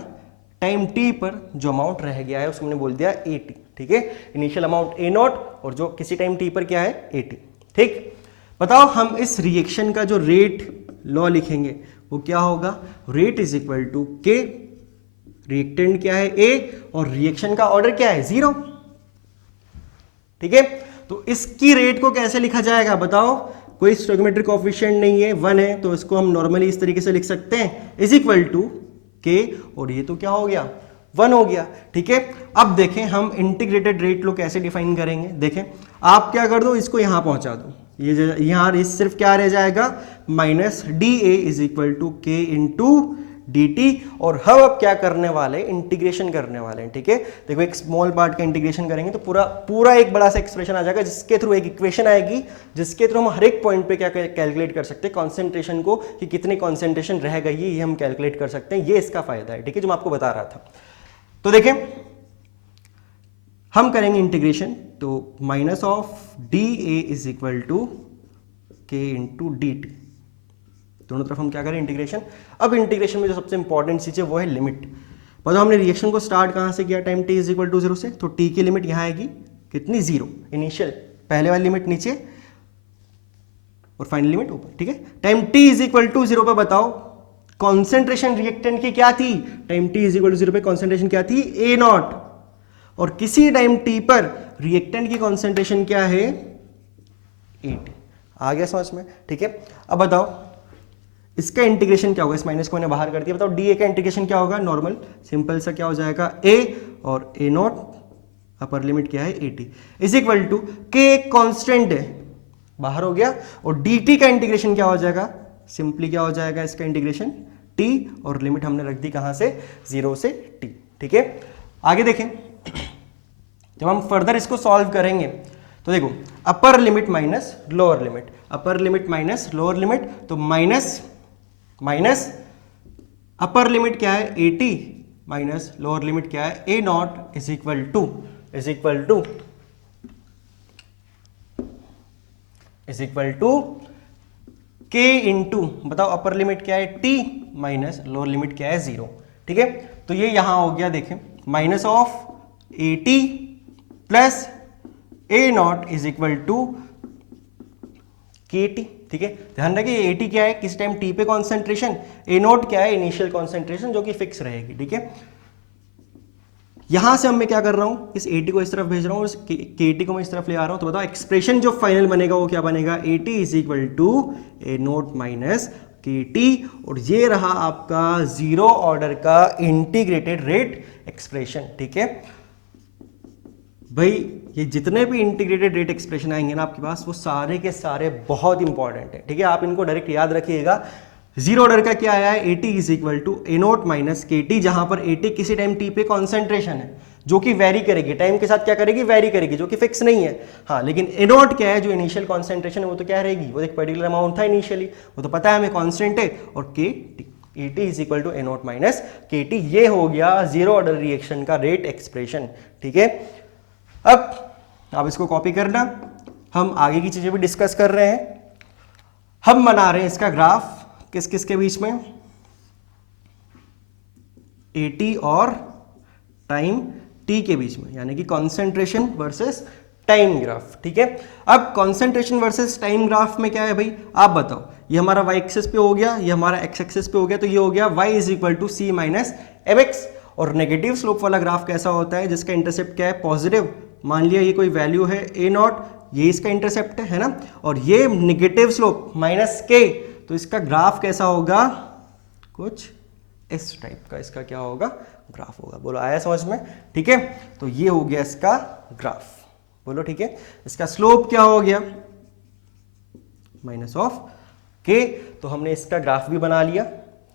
टाइम t पर जो अमाउंट रह गया है उसको हमने बोल दिया AT, ठीक है। इनिशियल अमाउंट A0 और जो किसी टाइम t पर क्या है, AT, ठीक। बताओ हम इस रिएक्शन का जो रेट लॉ लिखेंगे वो क्या होगा, rate is equal to K, reactant क्या है A, और रिएक्शन का ऑर्डर क्या है, 0, ठीक है। तो इसकी रेट को कैसे लिखा जाएगा बताओ, कोई स्टोइकोमेट्रिक कोएफिशिएंट नहीं है, 1 है, तो इसको हम नॉर्मली इस तरीके से लिख सकते हैं, इज इक्वल टू K, और ये तो क्या हो गया, 1 हो गया, ठीक है। अब देखें हम इंटीग्रेटेड रेट लो कैसे डिफाइन करेंगे। देखें आप क्या कर दो, इसको यहां पहुंचा दो, ये यहां इस सिर्फ क्या रह जाएगा, minus DA is equal to K into dt, और हम अब क्या करने वाले हैं, इंटीग्रेशन करने वाले हैं, ठीक है। देखो एक स्मॉल पार्ट का इंटीग्रेशन करेंगे तो पूरा एक बड़ा सा एक्सप्रेशन आ जाएगा, जिसके थ्रू एक इक्वेशन आएगी, जिसके थ्रू हम हर एक पॉइंट पे क्या कैलकुलेट कर सकते हैं, कॉन्सेंट्रेशन को, कि कितनी कॉन्सेंट्रेशन रह गई है, ये हम कैलकुलेट कर सकते हैं। ये इसका फायदा है, ठीक है, जो मैं आपको बता रहा था। तो देखें हम करेंगे इंटीग्रेशन, तो minus of DA is equal to K into dt, दोनों तरफ हम क्या करें, इंटीग्रेशन। अब इंटीग्रेशन में जो सबसे इंपॉर्टेंट चीज है वो है लिमिट। मतलब हमने रिएक्शन को स्टार्ट कहां से किया, time t is equal to 0 से, तो t की लिमिट यहां आएगी कितनी, 0, इनिशियल पहले वाली लिमिट नीचे और फाइनल लिमिट ऊपर, ठीक है। Time t is equal to 0 पे बताओ कॉन्सेंट्रेशन रिएक्टेंट की क्या थी, time t is equal to 0 पे कॉन्सेंट्रेशन क्या थी, A0, और किसी टाइम t पर रिएक्टेंट की कॉन्सेंट्रेशन क्या है, AT। आ गया समझ में, ठीक है। अब बताओ इसका इंटीग्रेशन क्या होगा, इस माइनस को मैंने बाहर कर दिया, बताओ DA का इंटीग्रेशन क्या होगा, नॉर्मल सिंपल सा क्या हो जाएगा, A, और A0 अपर लिमिट क्या है, AT, is equal to K एक कॉन्स्टेंट है, बाहर हो गया, और DT का इंटीग्रेशन क्या हो जाएगा, सिंपली क्या हो जाएगा इसका इंटीग्रेशन, T, और लिमिट हमने रख दी कहां से, 0 से T, ठीक है। आगे देखें जब हम फर्दर इसको सॉल्व करेंगे तो देखो upper limit minus lower limit, upper limit minus lower limit, तो माइनस अपर लिमिट क्या है, AT, माइनस लोअर लिमिट क्या है, A0 is equal to K into, बताओ अपर लिमिट क्या है, T, माइनस लोअर लिमिट क्या है, 0, ठीक है। तो ये यहां हो गया, देखें minus of AT plus A0 is equal to KT, ठीक है। ध्यान रखिए AT क्या है, किस टाइम T पे कॉन्सेंट्रेशन, A नोट क्या है, इनिशियल कॉन्सेंट्रेशन जो कि फिक्स रहेगी, ठीक है। यहां से मैं क्या कर रहा हूं, इस AT को इस तरफ भेज रहा हूं, इस KT को मैं इस तरफ ले आ रहा हूं, तो बताओ एक्सप्रेशन जो फाइनल बनेगा वो क्या बनेगा, AT is equal to A naught minus KT, और ये रहा आपका जीरो ऑर्डर का इंटीग्रेटेड रेट एक्सप्रेशन, ठीक है भाई। ये जितने भी इंटीग्रेटेड रेट एक्सप्रेशन आएंगे ना आपके पास, वो सारे के सारे बहुत इंपॉर्टेंट है, ठीक है। आप इनको डायरेक्ट याद रखिएगा। जीरो ऑर्डर का क्या आया है, AT is equal to A naught minus KT, जहां पर AT किसी टाइम T पे कॉन्सेंट्रेशन है जो कि वेरी करेगी, टाइम के साथ क्या करेगी, वेरी करेगी, जो कि फिक्स नहीं है। हाँ, लेकिन A नोट क्या है, जो इनिशियल कॉन्सेंट्रेशन है वो तो क्या रहेगी, वो एक पर्टिकुलर अमाउंट था इनिशियली, वो तो पता है हमें कॉन्स्टेंट है, और KT AT is equal to A naught minus KT, ये हो गया जीरो ऑर्डर रिएक्शन का रेट एक्सप्रेशन, ठीक है। अब आप इसको कॉपी करना, हम आगे की चीजें भी डिस्कस कर रहे हैं। हम बना रहे हैं इसका ग्राफ किस किस के बीच में, AT और टाइम T के बीच में, यानी कि कॉन्सेंट्रेशन वर्सेस टाइम ग्राफ, ठीक है। अब कॉन्सेंट्रेशन वर्सेस टाइम ग्राफ में क्या है भाई, आप बताओ। ये हमारा y एक्सिस पे हो गया, ये हमारा x एक्सिस पे हो गया, तो ये हो गया y is equal to C minus mx। और नेगेटिव स्लोप वाला ग्राफ कैसा होता है, जिसका इंटरसेप्ट क्या है, पॉजिटिव। मान लिया ये कोई वैल्यू है A नॉट, ये इसका इंटरसेप्ट है ना, और ये नेगेटिव स्लोप माइनस K, तो इसका ग्राफ कैसा होगा, कुछ इस टाइप का इसका क्या होगा, ग्राफ होगा। बोलो आया समझ में, ठीक है। तो ये हो गया इसका ग्राफ, बोलो ठीक है। इसका स्लोप क्या हो गया, माइनस ऑफ K, तो हमने इसका ग्राफ भी बना लिया,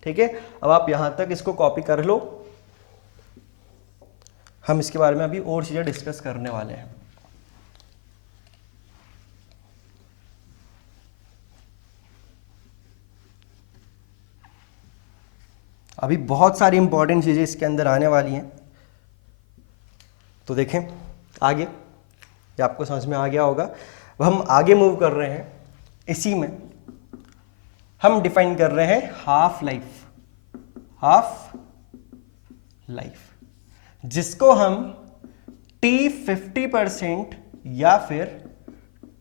ठीक है। अब आप यहां तक इसको कॉपी कर लो, हम इसके बारे में अभी और चीजें डिस्कस करने वाले हैं। अभी बहुत सारी इंपॉर्टेंट चीजें इसके अंदर आने वाली हैं, तो देखें आगे, ये आपको समझ में आ गया होगा। अब हम आगे मूव कर रहे हैं, इसी में हम डिफाइन कर रहे हैं हाफ लाइफ, हाफ लाइफ, जिसको हम T 50% या फिर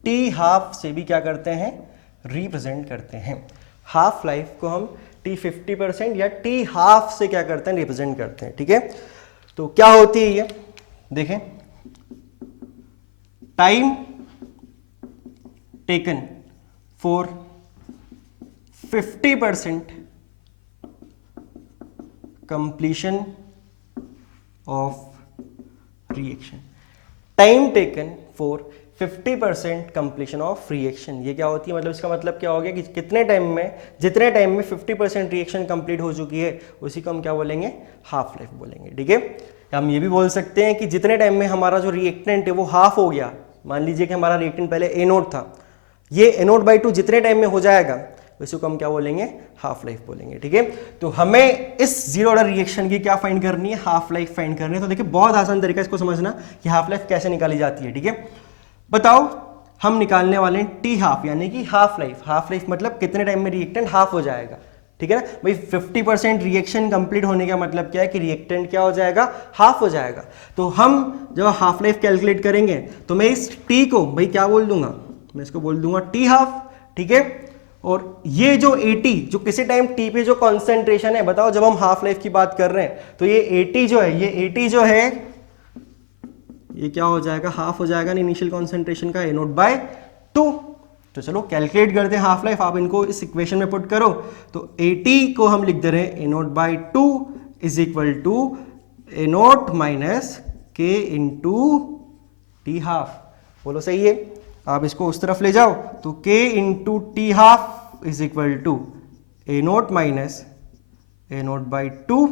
T हाफ से भी क्या करते हैं, रिप्रेजेंट करते हैं। हाफ लाइफ को हम T 50% या T हाफ से क्या करते हैं, रिप्रेजेंट करते हैं, ठीक है। तो क्या होती है ये, देखें, time taken for 50% completion of reaction, time taken for 50% completion of reaction. ये क्या होती है, मतलब इसका मतलब क्या हो गया कि कितने टाइम में, जितने टाइम में 50% रिएक्शन कंप्लीट हो चुकी है, उसी को हम क्या बोलेंगे, हाफ लाइफ बोलेंगे, ठीक है। हम ये भी बोल सकते हैं कि जितने टाइम में हमारा जो रिएक्टेंट है वो हाफ हो गया, मान लीजिए कि हमारा रिएक्टेंट पहले A नोट था, ये A नोट बाई 2 जितने टाइम में हो जाएगा, इसी को हम क्या बोलेंगे, हाफ लाइफ बोलेंगे, ठीक है। तो हमें इस जीरो ऑर्डर रिएक्शन की क्या फाइंड करनी है, हाफ लाइफ फाइंड करनी है। तो देखिए बहुत आसान तरीका इसको समझना कि हाफ लाइफ कैसे निकाली जाती है, ठीक है। बताओ, हम निकालने वाले हैं T हाफ, यानी कि हाफ लाइफ। हाफ लाइफ मतलब कितने टाइम में रिएक्टेंट हाफ हो जाएगा, ठीक है ना भाई। 50% रिएक्शन कंप्लीट होने का मतलब क्या है कि रिएक्टेंट क्या हो जाएगा, हाफ हो जाएगा। तो हम जब हाफ लाइफ कैलकुलेट करेंगे तो मैं इस T को भाई क्या बोल दूंगा, मैं इसको बोल दूंगा T हाफ, ठीक है। और ये जो AT जो किसी टाइम T पे जो कॉन्सेंट्रेशन है, बताओ जब हम हाफ लाइफ की बात कर रहे हैं तो ये AT जो है, ये AT जो है ये क्या हो जाएगा, हाफ हो जाएगा ना इनिशियल कॉन्सेंट्रेशन का, A नोट बाय 2। तो चलो कैलकुलेट करते हैं हाफ लाइफ, आप इनको इस इक्वेशन में पुट करो। तो AT को हम लिख दे रहे हैं A naught by 2 is equal to A naught minus K into T half. बोलो सही है, आप इसको उस तरफ ले जाओ, तो K into T half is equal to A naught minus A naught by 2।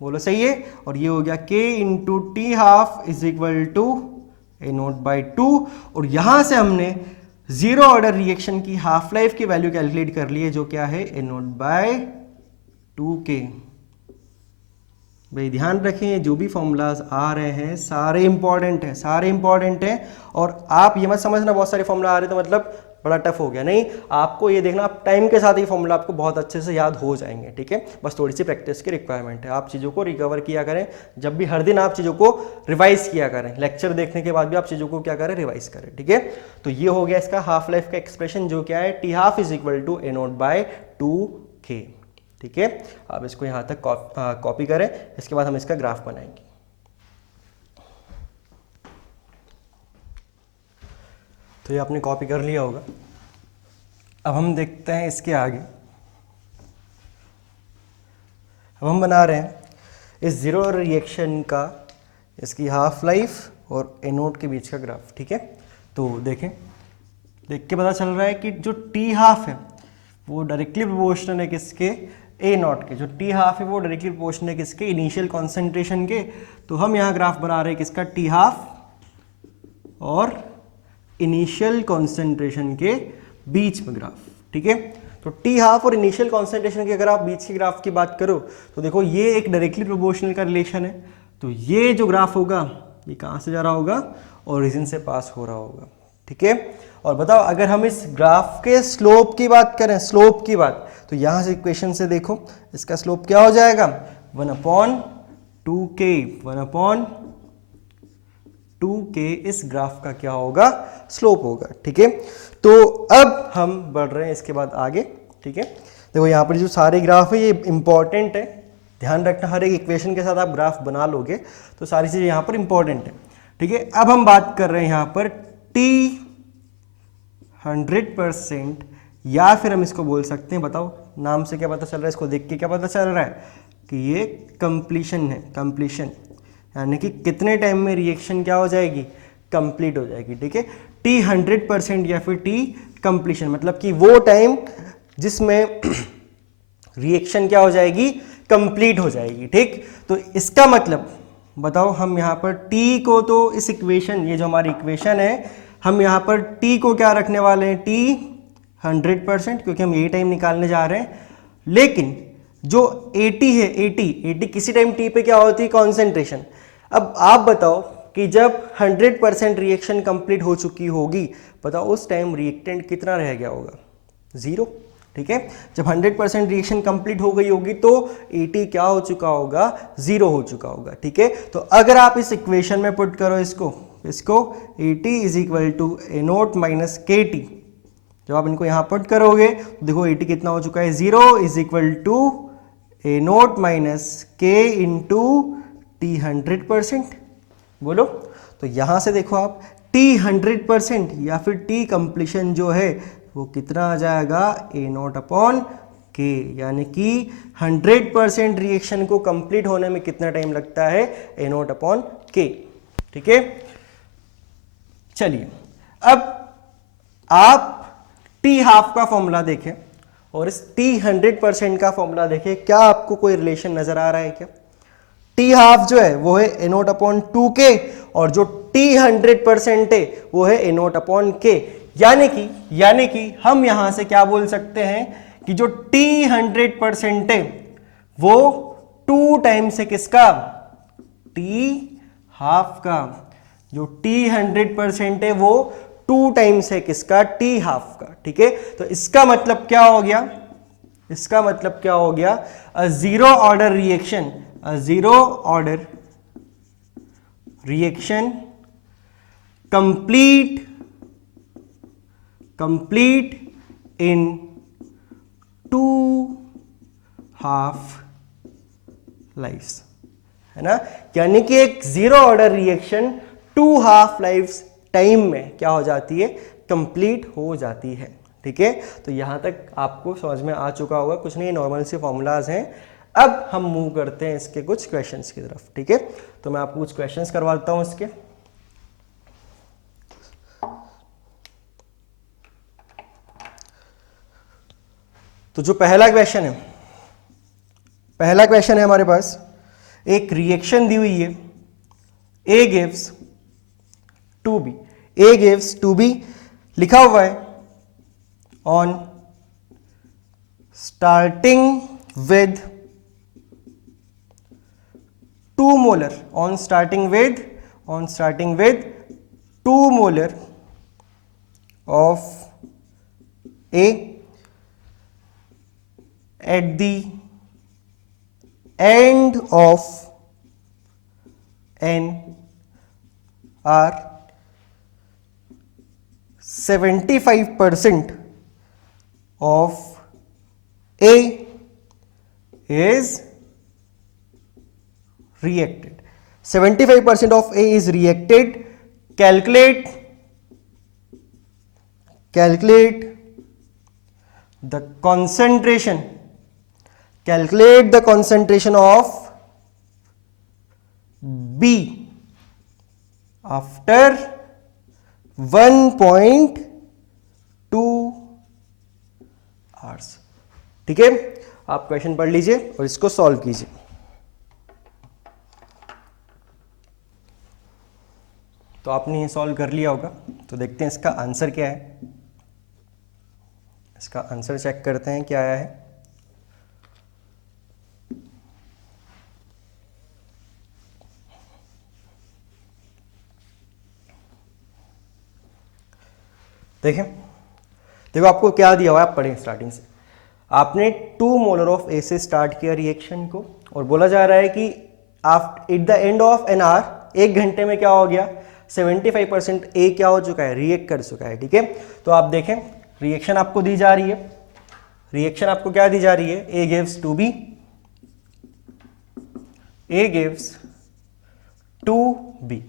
बोलो सही है। और ये हो गया K into T half is equal to A naught by 2। और यहां से हमने जीरो ऑर्डर रिएक्शन की हाफ लाइफ की वैल्यू कैलकुलेट कर ली है, जो क्या है, A नोट बाय 2K। भाई ध्यान रखें, जो भी फॉर्मूलाज आ रहे हैं सारे इंपॉर्टेंट हैं, सारे इंपॉर्टेंट हैं। और आप ये मत समझना बहुत सारे फॉर्मूला आ रहे हैं तो मतलब बड़ा टफ हो गया। नहीं, आपको ये देखना, आप टाइम के साथ ही फॉर्मूला आपको बहुत अच्छे से याद हो जाएंगे, ठीक है। बस थोड़ी सी प्रैक्टिस की रिक्वायरमेंट है। आप चीज़ों को रिकवर किया करें, जब भी हर दिन आप चीज़ों को रिवाइज किया करें, लेक्चर देखने के बाद भी आप चीज़ों को क्या करें, रिवाइज करें, ठीक है। तो ये हो गया इसका हाफ लाइफ का एक्सप्रेशन, जो क्या है, T half is equal to A naught by 2k, ठीक है। आप इसको यहाँ तक कॉपी करें, इसके बाद हम इसका ग्राफ बनाएंगे। तो ये आपने कॉपी कर लिया होगा। अब हम देखते हैं इसके आगे। अब हम बना रहे हैं इस जीरो रिएक्शन का, इसकी हाफ लाइफ और ए नोट के बीच का ग्राफ, ठीक है। तो देखें, देख के पता चल रहा है कि जो टी हाफ है वो डायरेक्टली प्रोपोर्शनल है किसके, ए नॉट के। जो टी हाफ है वो डायरेक्टली प्रोपोर्शनल है किसके, इनिशियल कॉन्सेंट्रेशन के। तो हम यहाँ ग्राफ बना रहे हैं किसका, टी हाफ और इनिशियल कॉन्सेंट्रेशन के बीच में ग्राफ, ठीक है। तो टी हाफ और इनिशियल कॉन्सेंट्रेशन के अगर आप बीच के ग्राफ की बात करो तो देखो ये एक डायरेक्टली प्रोपोर्शनल का रिलेशन है। तो ये जो ग्राफ होगा ये कहाँ से जा रहा होगा, ओरिजिन से पास हो रहा होगा, ठीक है। और बताओ, अगर हम इस ग्राफ के स्लोप की बात करें, स्लोप की बात, तो यहाँ से इक्वेशन से देखो इसका स्लोप क्या हो जाएगा, 1/2k, 1/2k इस ग्राफ का क्या होगा, स्लोप होगा, ठीक है। तो अब हम बढ़ रहे हैं इसके बाद आगे, ठीक है। देखो यहाँ पर जो सारे ग्राफ है ये इंपॉर्टेंट है, ध्यान रखना, हर एक इक्वेशन के साथ आप ग्राफ बना लोगे तो सारी चीज़ें यहाँ पर इंपॉर्टेंट है, ठीक है। अब हम बात कर रहे हैं यहाँ पर t 100%, या फिर हम इसको बोल सकते हैं, बताओ नाम से क्या पता चल रहा है, इसको देख के क्या पता चल रहा है कि ये कंप्लीशन है, कंप्लीशन, यानी कि कितने टाइम में रिएक्शन क्या हो जाएगी, कंप्लीट हो जाएगी, ठीक है। t 100% या फिर t कंप्लीशन, मतलब कि वो टाइम जिसमें रिएक्शन क्या हो जाएगी, कंप्लीट हो जाएगी, ठीक। तो इसका मतलब बताओ, हम यहाँ पर t को तो इस इक्वेशन, ये जो हमारी इक्वेशन है, हम यहाँ पर t को क्या रखने वाले हैं, t 100%, क्योंकि हम यही टाइम निकालने जा रहे हैं। लेकिन जो 80 है, 80 किसी टाइम t पे क्या होती है, कॉन्सेंट्रेशन। अब आप बताओ कि जब 100% रिएक्शन कंप्लीट हो चुकी होगी, बताओ उस टाइम रिएक्टेंट कितना रह गया होगा, 0, ठीक है। जब 100% रिएक्शन कंप्लीट हो गई होगी तो 80 क्या हो चुका होगा, 0 हो चुका होगा, ठीक है। तो अगर आप इस इक्वेशन में पुट करो इसको 80 is equal to A naught minus K T, जब आप इनको यहाँ पुट करोगे तो देखो 80 कितना हो चुका है, 0 is equal to A naught minus K into T 100%, बोलो। तो यहाँ से देखो आप टी 100% या फिर टी कंप्लीशन जो है वो कितना आ जाएगा, ए नोट अपॉन के, यानी कि 100% रिएक्शन को कंप्लीट होने में कितना टाइम लगता है, ए नोट अपॉन के, ठीक है। चलिए अब आप टी हाफ का फॉर्मूला देखें और इस टी 100% का फॉर्मूला देखें, क्या आपको कोई रिलेशन नजर आ रहा है क्या। टी हाफ जो है वो है ए नोट अपॉन 2k और जो टी 100% है वो है ए नोट अपॉन के, यानी कि हम यहां से क्या बोल सकते हैं कि जो टी 100% है वो 2 टाइम्स है किसका, टी हाफ का। जो टी 100% है वो 2 टाइम्स है किसका, टी हाफ का, ठीक है। तो इसका मतलब क्या हो गया, इसका मतलब क्या हो गया, a zero order reaction, a zero order reaction complete in 2 half lifes, है ना। यानी कि एक zero order reaction 2 half lifes time में क्या हो जाती है, कंप्लीट हो जाती है, ठीक है। तो यहां तक आपको समझ में आ चुका होगा, कुछ नहीं, नॉर्मल से फॉर्मूलाज हैं। अब हम मूव करते हैं इसके कुछ क्वेश्चंस की तरफ, ठीक है। तो मैं आपको कुछ क्वेश्चंस करवाता हूं इसके। तो जो पहला क्वेश्चन है हमारे पास, एक रिएक्शन दी हुई है, A gives 2B, A gives 2B लिखा हुआ है on starting with 2 molar, on starting with 2 molar of A at the end of an hour 75% of A is reacted. 75% of A is reacted. Calculate the concentration. Calculate the concentration of B after 1.2 hours. ठीक है, आप question पढ़ लीजिए और इसको solve कीजिए. तो आपने ये सॉल्व कर लिया होगा, तो देखते हैं इसका आंसर क्या है. इसका आंसर चेक करते हैं क्या आया है. देखें, देखो आपको क्या दिया हुआ है, आप पढ़ें स्टार्टिंग से. आपने 2 मोलर ऑफ ए से स्टार्ट किया रिएक्शन को और बोला जा रहा है कि after eight the end of an hour, 1 घंटे में क्या हो गया, 75% ए क्या हो चुका है, रिएक्ट कर चुका है. ठीक है, तो आप देखें रिएक्शन आपको दी जा रही है. रिएक्शन आपको क्या दी जा रही है, A gives to B, A gives to B.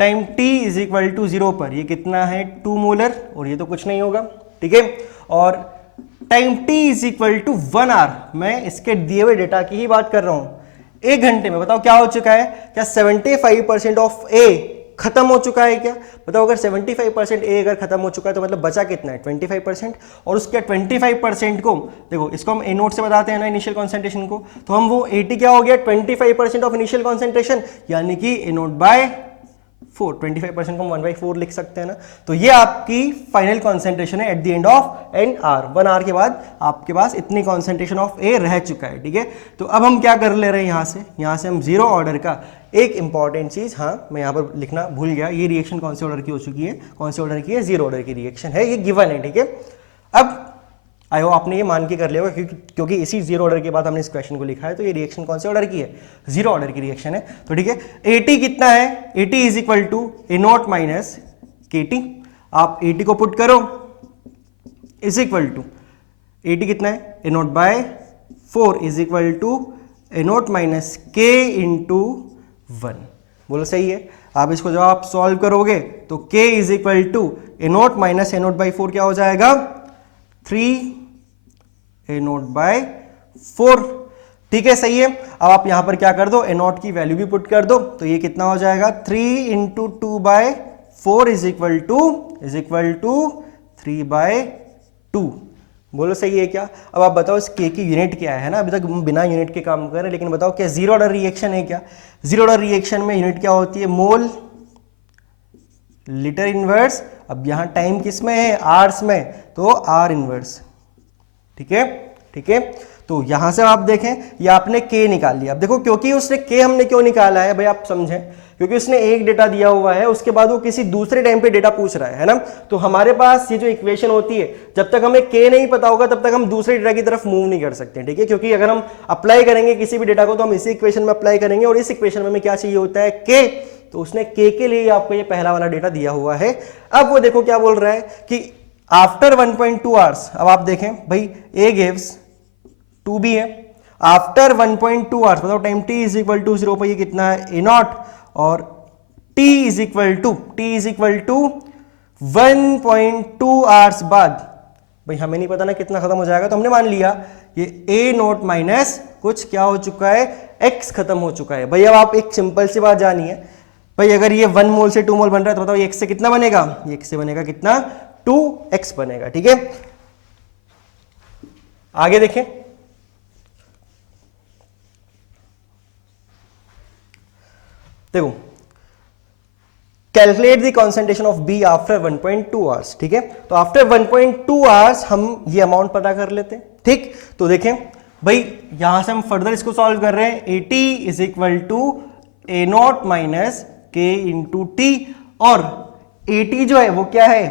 Time t is equal to 0 पर ये कितना है, 2 मोलर, और ये तो कुछ नहीं होगा. ठीक है, और time t is equal to 1 hour. मैं इसके दिए हुए डेटा की ही बात कर रहा हूं. 1 घंटे में बताओ क्या हो चुका है, क्या 75% ऑफ ए खत्म हो चुका है क्या? बताओ अगर 75% ए अगर खत्म हो चुका है तो मतलब बचा कितना है, 25%. और उसके 25% को देखो, इसको हम ए नोट से बताते हैं ना इनिशियल कॉन्सेंट्रेशन को, तो हम वो 80 क्या हो गया, 25% ऑफ इनिशियल कॉन्सेंट्रेशन, यानी कि ए नोट बाय 4. 25% को हम 1/4 लिख सकते हैं ना. तो ये आपकी फाइनल कॉन्सेंट्रेशन है at the end of an hour. 1 hour के बाद आपके पास इतनी कॉन्सेंट्रेशन ऑफ ए रह चुका है. ठीक है, तो अब हम क्या कर ले रहे हैं, यहाँ से हम 0 ऑर्डर का एक इंपॉर्टेंट चीज, हाँ मैं यहाँ पर लिखना भूल गया, ये रिएक्शन कौन से ऑर्डर की हो चुकी है, कौन से ऑर्डर की है, 0 ऑर्डर की रिएक्शन है, ये गिवन है. ठीक है, अब आई होप आपने ये मान के कर लिया होगा क्योंकि इसी 0 ऑर्डर के बाद हमने इस क्वेश्चन को लिखा है, तो ये रिएक्शन कौन से ऑर्डर की है, 0 ऑर्डर की रिएक्शन है. तो ठीक है, AT कितना है, AT is equal to A not minus KT. आप AT को पुट करो इज इक्वल टू, AT कितना है, A not by 4 is equal to A not minus K into 1. बोलो सही है. आप इसको जब आप सॉल्व करोगे तो K is equal to A not minus A naught by 4 क्या हो जाएगा, 3 ए नॉट बाय 4. ठीक है, सही है. अब आप यहां पर क्या कर दो, ए नॉट की वैल्यू भी पुट कर दो, तो ये कितना हो जाएगा, 3 into 2 by 4 is equal to 3 by 2. बोलो सही है क्या? अब आप बताओ इस के की यूनिट क्या है ना, अभी तक हम बिना यूनिट के काम कर रहे हैं, लेकिन बताओ क्या 0 ऑर्डर रिएक्शन है क्या? 0 ऑर्डर रिएक्शन में यूनिट क्या होती है, मोल लीटर इनवर्स. अब यहां टाइम किस में है, आवर्स में, तो आर इनवर्स. ठीक है, ठीक है. तो यहां से आप देखें ये आपने के निकाल लिया. अब देखो क्योंकि उसने के हमने क्यों निकाला है भाई, आप समझें, क्योंकि उसने एक डेटा दिया हुआ है, उसके बाद वो किसी दूसरे टाइम पे डेटा पूछ रहा है ना. तो हमारे पास ये जो इक्वेशन होती है, जब तक हमें के नहीं पता होगा तब तक हम दूसरे डेटा की तरफ मूव नहीं कर सकते. ठीक है, क्योंकि अगर हम अप्लाई करेंगे किसी भी डेटा को तो हम इसी इक्वेशन में अप्लाई करेंगे, और इस इक्वेशन में हमें क्या चाहिए होता है, के. तो उसने के लिए आपको ये पहला वाला डेटा दिया हुआ है. अब वो देखो क्या बोल रहा है कि आफ्टर 1.2 आवर्स. अब आप देखें भाई, ए गिव्स 2b है, आफ्टर 1.2 आवर्स बताओ time t is equal to 0 पर ये कितना है, ए नॉट, और t is equal to 1.2 hours बाद. भाई हमें नहीं पता ना कितना खत्म हो जाएगा, तो हमने मान लिया ये ए नॉट माइनस कुछ क्या हो चुका है, x खत्म हो चुका है. भाई अब आप एक सिंपल सी बात जानिए भाई, अगर ये 1 मोल से 2 मोल बन रहा है तो बताओ ये x से कितना बनेगा, ये x से बनेगा कितना, 2x बनेगा. ठीक है, आगे देखें. देखो, calculate the concentration of B after 1.2 hours. ठीक है, तो आफ्टर 1.2 आवर्स हम ये अमाउंट पता कर लेते हैं. ठीक, तो देखें भाई यहां से हम फर्दर इसको सॉल्व कर रहे हैं. AT is equal to A not minus K into T, और AT जो है वो क्या है,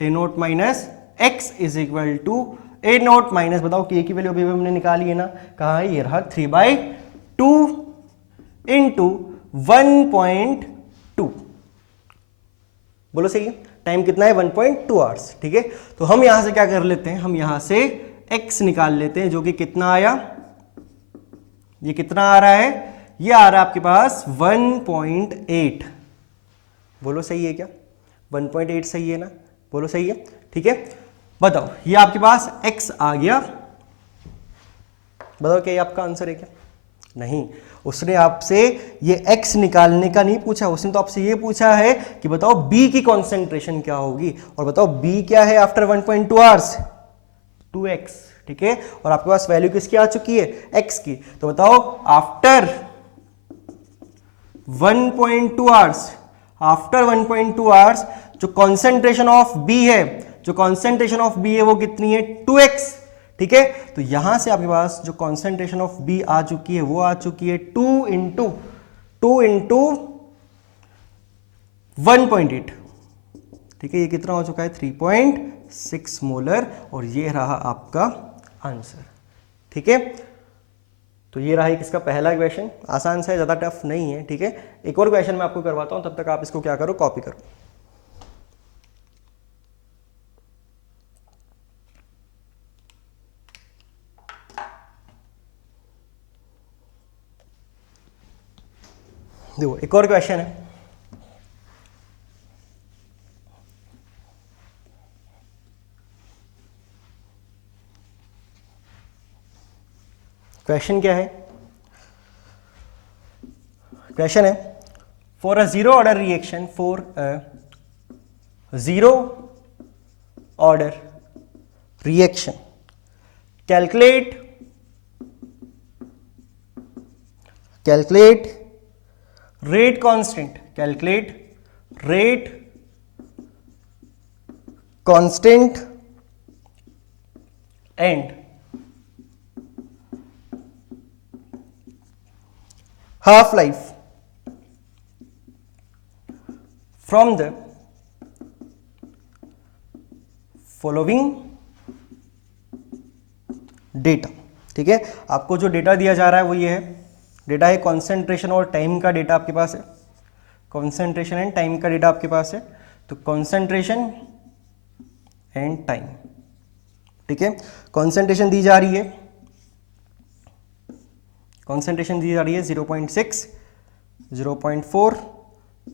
A not minus x is equal to A not minus, बताओ k की वैल्यू अभी हमने निकाली है ना, कहाँ है, ये रहा 3/2 इंटू 1.2, बोलो सही है, टाइम कितना है 1.2 आवर्स, ठीक है। तो हम यहां से क्या कर लेते हैं, हम यहां से x निकाल लेते हैं, जो कि कितना आया, ये कितना आ रहा है, ये आ रहा है आपके पास 1.8, बोलो सही है क्या, 1.8 सही है ना, बोलो सही है, ठीक है। बताओ ये आपके पास x आ गया, बताओ क्या ये आपका आंसर है क्या, नहीं, उसने आपसे ये x निकालने का नहीं पूछा, उसने तो आपसे ये पूछा है कि बताओ b की कॉन्सेंट्रेशन क्या होगी, और बताओ b क्या है आफ्टर 1.2 आवर्स, 2x, ठीक है, और आपके पास वैल्यू किसकी आ चुकी है, x की, तो बताओ आफ्टर 1.2 आवर्स, आफ्टर 1.2 आवर्स जो कॉन्सेंट्रेशन ऑफ b है, जो कॉन्सेंट्रेशन ऑफ b है वो कितनी है, 2x, ठीक है। तो यहां से आपके पास जो कॉन्सेंट्रेशन ऑफ b आ चुकी है वो आ चुकी है 2 इंटू 1.8, ठीक है, ये कितना हो चुका है 3.6 मोलर, और ये रहा आपका आंसर, ठीक है। तो ये रहा एक इसका पहला क्वेश्चन, आसान सा है, ज़्यादा टफ नहीं है, ठीक है। एक और क्वेश्चन मैं आपको करवाता हूं, तब तक आप इसको क्या करो, कॉपी करो। देखो एक और क्वेश्चन है, क्वेश्चन क्या है, क्वेश्चन है for a zero order reaction, for a zero order reaction calculate rate constant, calculate rate constant and half life from the following data, ठीक है। आपको जो डेटा दिया जा रहा है वो ये है, डेटा है कॉन्सेंट्रेशन और टाइम का डेटा आपके पास है, कॉन्सेंट्रेशन एंड टाइम का डेटा आपके पास है, तो कॉन्सेंट्रेशन एंड टाइम, ठीक है। कॉन्सेंट्रेशन दी जा रही है, कॉन्सेंट्रेशन दी जा रही है 0.6, 0.4,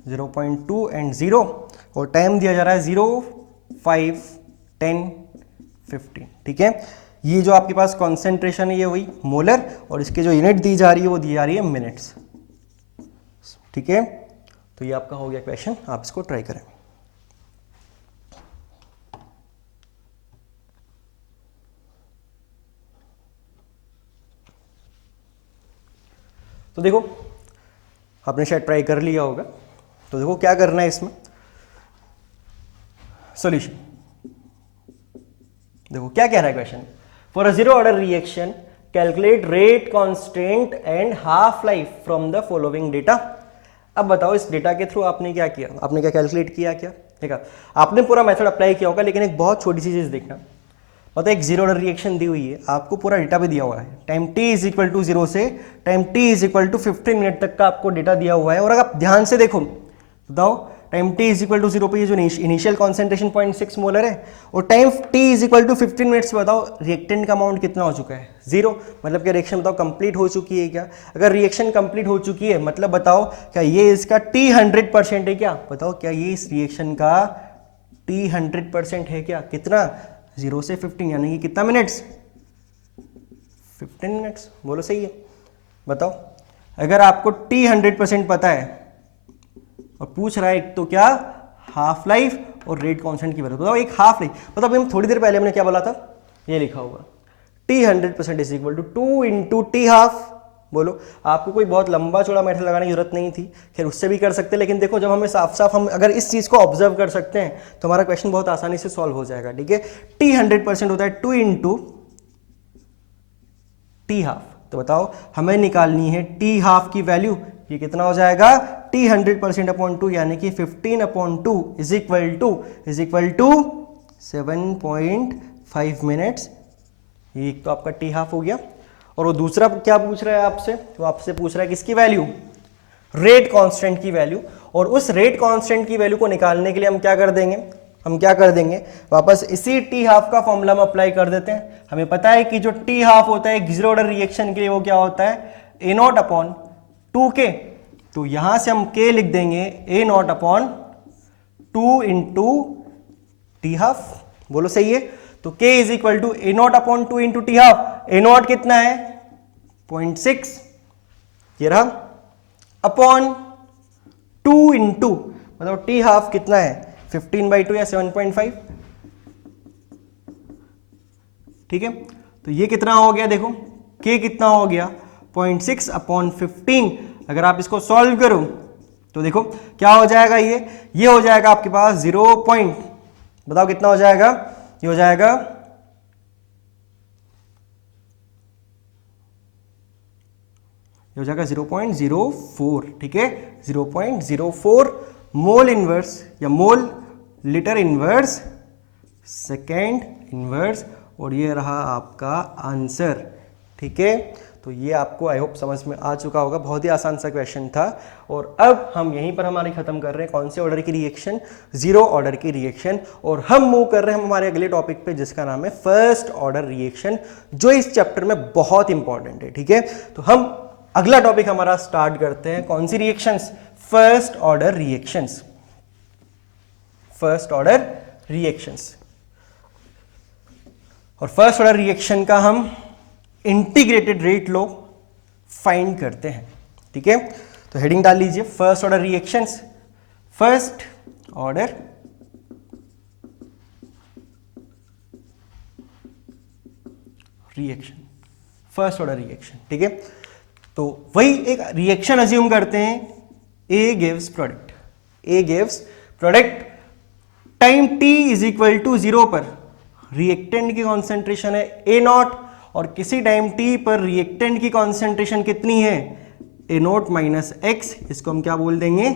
0.2 एंड 0, और टाइम दिया जा रहा है 0, 5, 10, 15, ठीक है। ये जो आपके पास कॉन्सेंट्रेशन है ये वही मोलर, और इसके जो यूनिट दी जा रही है वो दी जा रही है मिनट्स, ठीक है। तो ये आपका हो गया क्वेश्चन, आप इसको ट्राई करें। तो देखो आपने शायद ट्राई कर लिया होगा, तो देखो क्या करना है इसमें, सॉल्यूशन देखो क्या कह रहा है question, for a zero order reaction calculate rate constant and half life from the following data. अब बताओ इस डेटा के थ्रू आपने क्या किया, आपने क्या कैलकुलेट किया, क्या देखा, आपने पूरा मेथड अप्लाई किया होगा, लेकिन एक बहुत छोटी सी चीज देखना, मतलब एक जीरो ऑर्डर रिएक्शन दी हुई है, आपको पूरा डेटा भी दिया हुआ है, time t is equal to 0 से time t is equal to 15 minute तक का आपको डेटा दिया हुआ है, और अगर आप ध्यान से देखो बताओ time t is equal to 0 पे ये जो इनिशियल कॉन्सेंट्रेशन 0.6 मोलर है, और time t is equal to 15 minutes पे बताओ रिएक्टेंट का अमाउंट कितना हो चुका है, 0, मतलब क्या रिएक्शन बताओ कंप्लीट हो चुकी है क्या, अगर रिएक्शन कंप्लीट हो चुकी है मतलब बताओ क्या ये इसका t 100% है क्या, बताओ क्या ये इस रिएक्शन का t 100% है क्या, कितना 0 से 15 यानी कि कितना मिनट्स, 15 मिनट्स, बोलो सही है। बताओ अगर आपको t 100% पता है और पूछ रहा है एक तो क्या हाफ लाइफ और रेट कांस्टेंट की वैल्यू, बताओ एक हाफ लाइफ, मतलब हम थोड़ी देर पहले हमने क्या बोला था, ये लिखा होगा t 100% is equal to 2 into T half, बोलो आपको कोई बहुत लंबा चौड़ा मेथड लगाने की जरूरत नहीं थी, खैर उससे भी कर सकते, लेकिन देखो जब हमें साफ साफ हम अगर इस चीज को ऑब्जर्व कर सकते हैं तो हमारा क्वेश्चन बहुत आसानी से सॉल्व हो जाएगा, ठीक है। t 100% होता है 2 इंटू टी हाफ, तो बताओ हमें निकालनी है टी हाफ की वैल्यू, ये कितना हो जाएगा t 100% अपॉन 2 यानी कि 15 upon 2 is equal to 7.5 minutes. ये एक तो आपका टी हाफ हो गया, और वो दूसरा क्या पूछ रहा है आपसे, वो आपसे पूछ रहा है किसकी वैल्यू, रेट कांस्टेंट की वैल्यू। और उस रेट कांस्टेंट की वैल्यू को निकालने के लिए हम क्या कर देंगे, वापस इसी टी हाफ का फॉर्मूला हम अप्लाई कर देते हैं। हमें पता है कि जो टी हाफ होता है जीरो ऑर्डर रिएक्शन के लिए वो क्या होता है, ए नॉट अपॉन 2k। तो यहां से हम k लिख देंगे A naught upon 2 into T half. बोलो सही है। तो k is equal to A naught upon 2 into T half. A naught कितना है 0.6, ये रहा, अपॉन 2 इंटू मतलब टी हाफ कितना है 15/2 या 7.5। ठीक है, तो ये कितना हो गया, देखो k कितना हो गया 0.6 अपॉन 15। अगर आप इसको सॉल्व करो तो देखो क्या हो जाएगा, ये हो जाएगा आपके पास 0 पॉइंट, बताओ कितना हो जाएगा, ये हो जाएगा 0.04। ठीक है, 0.04 मोल इनवर्स या मोल लीटर इनवर्स सेकेंड इनवर्स, और ये रहा आपका आंसर। ठीक है, तो ये आपको आई होप समझ में आ चुका होगा, बहुत ही आसान सा क्वेश्चन था। और अब हम यहीं पर हमारी खत्म कर रहे हैं कौन से ऑर्डर की रिएक्शन, जीरो ऑर्डर की रिएक्शन, और हम मूव कर रहे हैं हमारे अगले टॉपिक पे जिसका नाम है फर्स्ट ऑर्डर रिएक्शन, जो इस चैप्टर में बहुत इंपॉर्टेंट है। ठीक है, तो हम अगला टॉपिक हमारा स्टार्ट करते हैं, कौन सी reactions, first order reactions. First order reactions, और फर्स्ट ऑर्डर रिएक्शन का हम इंटीग्रेटेड रेट लॉ फाइंड करते हैं। ठीक है, तो हेडिंग डाल लीजिए first order reactions. First order reaction, first order reaction. ठीक है, तो वही एक रिएक्शन अज्यूम करते हैं, A gives product, A gives product time t is equal to 0 पर रिएक्टेंट की कॉन्सेंट्रेशन है ए नॉट, और किसी टाइम t पर रिएक्टेंट की कॉन्सेंट्रेशन कितनी है ए नॉट माइनस एक्स, इसको हम क्या बोल देंगे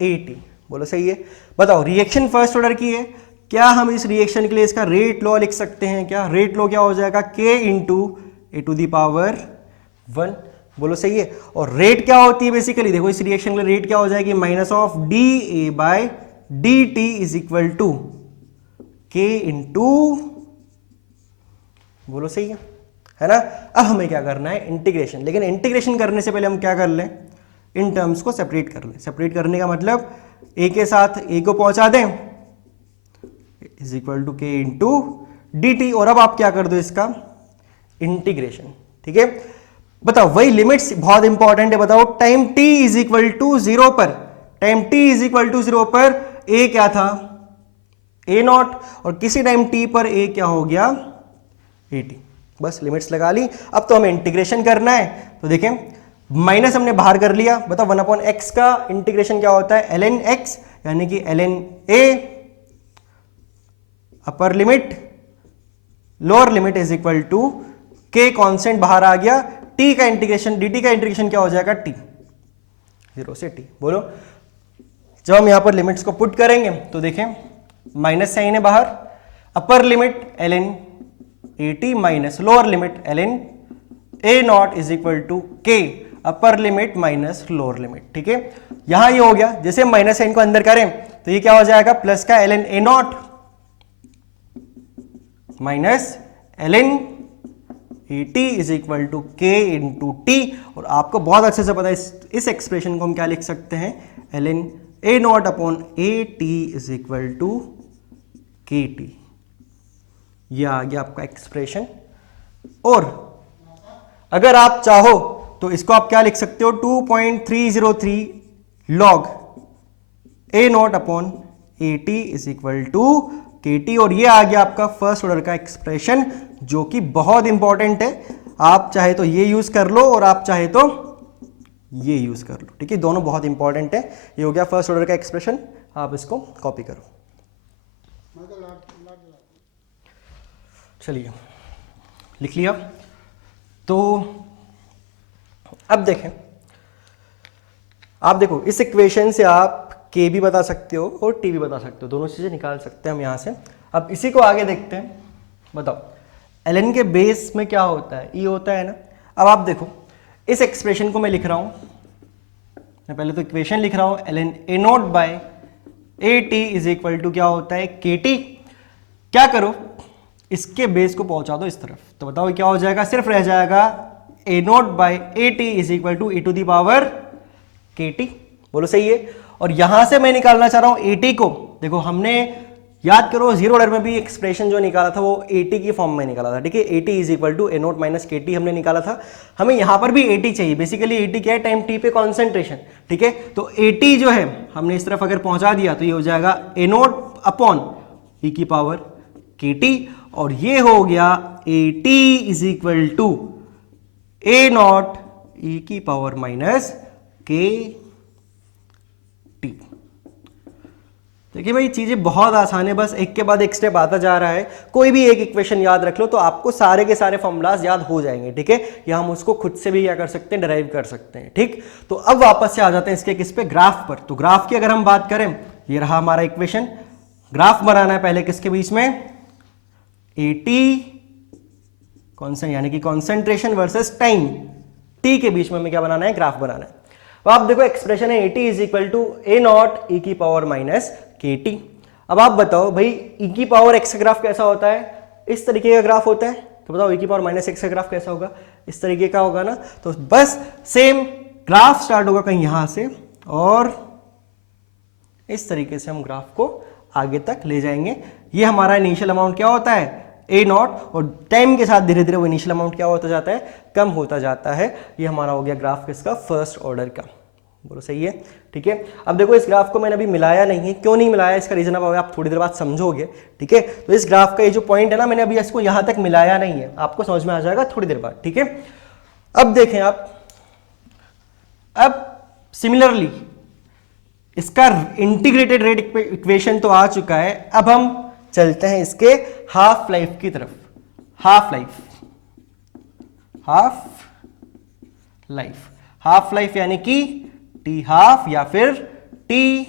AT। बोलो सही है। बताओ रिएक्शन फर्स्ट ऑर्डर की है, क्या हम इस रिएक्शन के लिए इसका रेट लॉ लिख सकते हैं, क्या रेट लॉ क्या हो जाएगा k into A to the power 1। बोलो सही है। और रेट क्या होती है बेसिकली, देखो इस रिएक्शन के लिए रेट क्या हो जाएगी, minus of dA by dt is equal to k into, बोलो सही है ना। अब हमें क्या करना है इंटीग्रेशन, लेकिन इंटीग्रेशन करने से पहले हम क्या कर लें, इन टर्म्स को सेपरेट कर लें। सेपरेट करने का मतलब a के साथ a को पहुंचा दें is equal to k into dt, और अब आप क्या कर दो इसका इंटीग्रेशन। ठीक है, बताओ वही लिमिट्स बहुत इंपॉर्टेंट है। बताओ time t is equal to 0 पर, time t is equal to 0 पर a क्या था a नॉट, और किसी टाइम t पर a क्या हो गया AT। बस लिमिट्स लगा ली। अब तो हमें इंटीग्रेशन करना है, तो देखें माइनस हमने बाहर कर लिया। बताओ 1/x का इंटीग्रेशन क्या होता है ln x, यानी कि ln a upper limit lower limit is equal to k constant बाहर आ गया, t का इंटीग्रेशन dt का इंटीग्रेशन क्या हो जाएगा t, 0 से t। बोलो जब हम यहां पर लिमिट्स को पुट करेंगे तो देखें माइनस साइन है बाहर, upper limit ln AT minus lower limit ln a naught is equal to k upper limit minus lower limit. ठीक है, यहां ये हो गया, जैसे हम माइनस साइन को अंदर करें तो ये क्या हो जाएगा प्लस का ln a naught minus ln AT is equal to k into T. और आपको बहुत अच्छे से पता है इस एक्सप्रेशन को हम क्या लिख सकते हैं, ln a not upon AT is equal to KT। यह आ गया आपका एक्सप्रेशन। और अगर आप चाहो तो इसको आप क्या लिख सकते हो 2.303 log a not upon AT is equal to KT। और ये आ गया आपका फर्स्ट ऑर्डर का एक्सप्रेशन, जो कि बहुत इंपॉर्टेंट है। आप चाहे तो ये यूज कर लो और आप चाहे तो ये यूज कर लो। ठीक है, दोनों बहुत इंपॉर्टेंट है। ये हो गया फर्स्ट ऑर्डर का एक्सप्रेशन, आप इसको कॉपी करो। चलिए लिख लिया। तो अब देखें, आप देखो इस इक्वेशन से आप के भी बता सकते हो और टी भी बता सकते हो, दोनों चीज़ें निकाल सकते हैं हम यहाँ से। अब इसी को आगे देखते हैं। बताओ ln के बेस में क्या होता है, e होता है ना। अब आप देखो इस एक्सप्रेशन को मैं लिख रहा हूँ, मैं पहले तो इक्वेशन लिख रहा हूँ, ln a naught by A T is equal to क्या होता है के टी। क्या करो इसके बेस को पहुंचा दो इस तरफ, तो बताओ क्या हो जाएगा, सिर्फ रह जाएगा A not by A T is equal to e to the power के टी। बोलो सही है। और यहां से मैं निकालना चाह रहा हूं ए टी को। देखो हमने याद करो जीरो ऑर्डर में भी एक्सप्रेशन जो निकाला था वो ए टी की फॉर्म में निकाला था, ठीक है। A T is equal to A not minus K T हमने निकाला था। हमें यहां पर भी ए टी चाहिए। बेसिकली ए टी क्या है, टाइम टी पे कॉन्सेंट्रेशन, ठीक है। तो ए टी जो है हमने इस तरफ अगर पहुंचा दिया तो ये हो जाएगा ए नॉट अपॉन ई की पावर के टी, और ये हो गया A T is equal to A naught E की पावर माइनस के टी। देखिए भाई चीजें बहुत आसान है, बस एक के बाद एक स्टेप आता जा रहा है। कोई भी एक इक्वेशन याद रख लो तो आपको सारे के सारे फॉर्मूलाज याद हो जाएंगे, ठीक है। या हम उसको खुद से भी क्या कर सकते हैं, डिराइव कर सकते हैं, ठीक। तो अब वापस से आ जाते हैं इसके किस पे, ग्राफ पर। तो ग्राफ की अगर हम बात करें, ये रहा हमारा इक्वेशन। ग्राफ बनाना है पहले किसके बीच में, ए टी कॉन्सेंट यानी कि कॉन्सेंट्रेशन वर्सेस टाइम टी के बीच में हमें क्या बनाना है, ग्राफ बनाना है। तो आप देखो एक्सप्रेशन है A T is equal to A naught E की पावर माइनस के टी। अब आप बताओ भाई ई की पावर एक्स का ग्राफ कैसा होता है, इस तरीके का ग्राफ होता है। तो बताओ ई की पावर माइनस एक्स का ग्राफ कैसा होगा, इस तरीके का होगा ना। तो बस सेम ग्राफ स्टार्ट होगा कहीं यहां से और इस तरीके से हम ग्राफ को आगे तक ले जाएंगे। ये हमारा इनिशियल अमाउंट क्या होता है, ए नॉट, और टाइम के साथ धीरे धीरे वो इनिशियल अमाउंट क्या होता जाता है, कम होता जाता है। ये हमारा हो गया ग्राफ किसका, फर्स्ट ऑर्डर का। बोलो सही है, ठीक है। अब देखो इस ग्राफ को मैंने अभी मिलाया नहीं है, क्यों नहीं मिलाया इसका रीजन अब आप थोड़ी देर बाद समझोगे, ठीक है। तो इस ग्राफ का ये जो पॉइंट है ना, मैंने अभी इसको यहां तक मिलाया नहीं है, आपको समझ में आ जाएगा थोड़ी देर बाद, ठीक है। अब देखें आप, अब सिमिलरली इसका इंटीग्रेटेड रेट इक्वेशन तो आ चुका है। अब हम चलते हैं इसके हाफ लाइफ की तरफ। Half life, half life, half life यानी कि टी हाफ या फिर टी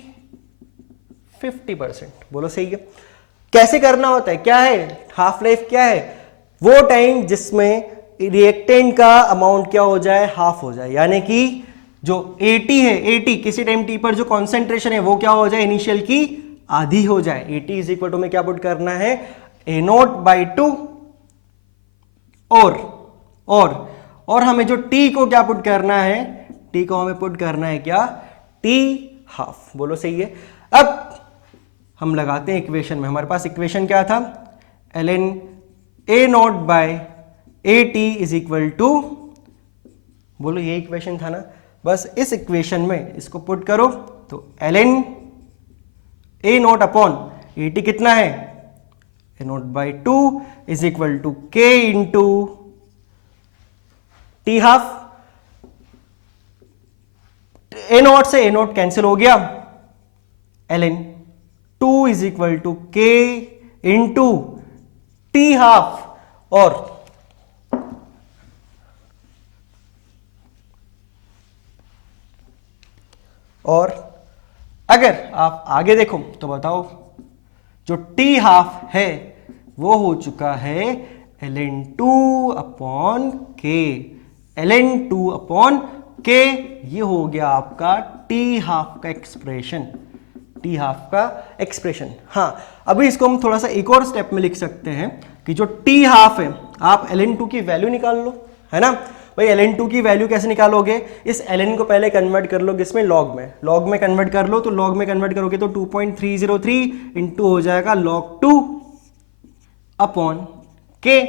50%। बोलो सही है। कैसे करना होता है, क्या है हाफ लाइफ, क्या है वो टाइम जिसमें रिएक्टेंट का अमाउंट क्या हो जाए, हाफ हो जाए। यानी कि जो AT है, AT किसी टाइम T पर जो कॉन्सेंट्रेशन है वो क्या हो जाए, इनिशियल की आधी हो जाए। AT इज इक्वल टू में क्या पुट करना है, ए नॉट बाई टू, और हमें जो T को क्या पुट करना है, T को हमें पुट करना है क्या, T हाफ। बोलो सही है। अब हम लगाते हैं इक्वेशन में, हमारे पास इक्वेशन क्या था, ln A not by A T is equal to, बोलो ये इक्वेशन था ना, बस इस इक्वेशन में इसको पुट करो तो ln A naught upon A T कितना है, A naught by two is equal to K into T half. A naught से ए नॉट कैंसिल हो गया, ln two is equal to K into T half. और अगर आप आगे देखो तो बताओ जो टी हाफ है वो हो चुका है ln टू अपॉन के, ln टू अपॉन के, ये हो गया आपका टी हाफ का एक्सप्रेशन, टी हाफ का एक्सप्रेशन। हाँ अभी इसको हम थोड़ा सा एक और स्टेप में लिख सकते हैं कि जो टी हाफ है आप ln टू की वैल्यू निकाल लो, है ना भाई। ln टू की वैल्यू कैसे निकालोगे, इस ln को पहले कन्वर्ट कर लो किसमें, लॉग में, लॉग में कन्वर्ट कर लो। तो लॉग में कन्वर्ट करोगे तो 2.303 इंटू हो जाएगा log 2 अपॉन के।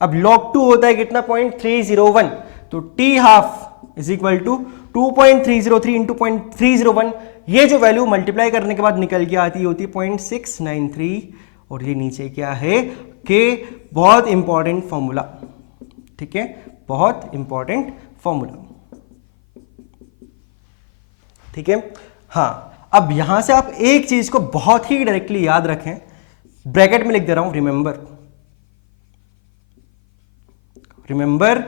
अब log 2 होता है कितना, 0.301, तो T half is equal to 2.303 into 0.301। ये जो वैल्यू मल्टीप्लाई करने के बाद निकल के आती होती है 0.693, और ये नीचे क्या है के। बहुत इंपॉर्टेंट फॉर्मूला, ठीक है, बहुत इंपॉर्टेंट फॉर्मूला, ठीक है। हाँ अब यहां से आप एक चीज को बहुत ही डायरेक्टली याद रखें, ब्रैकेट में लिख दे रहा हूं, remember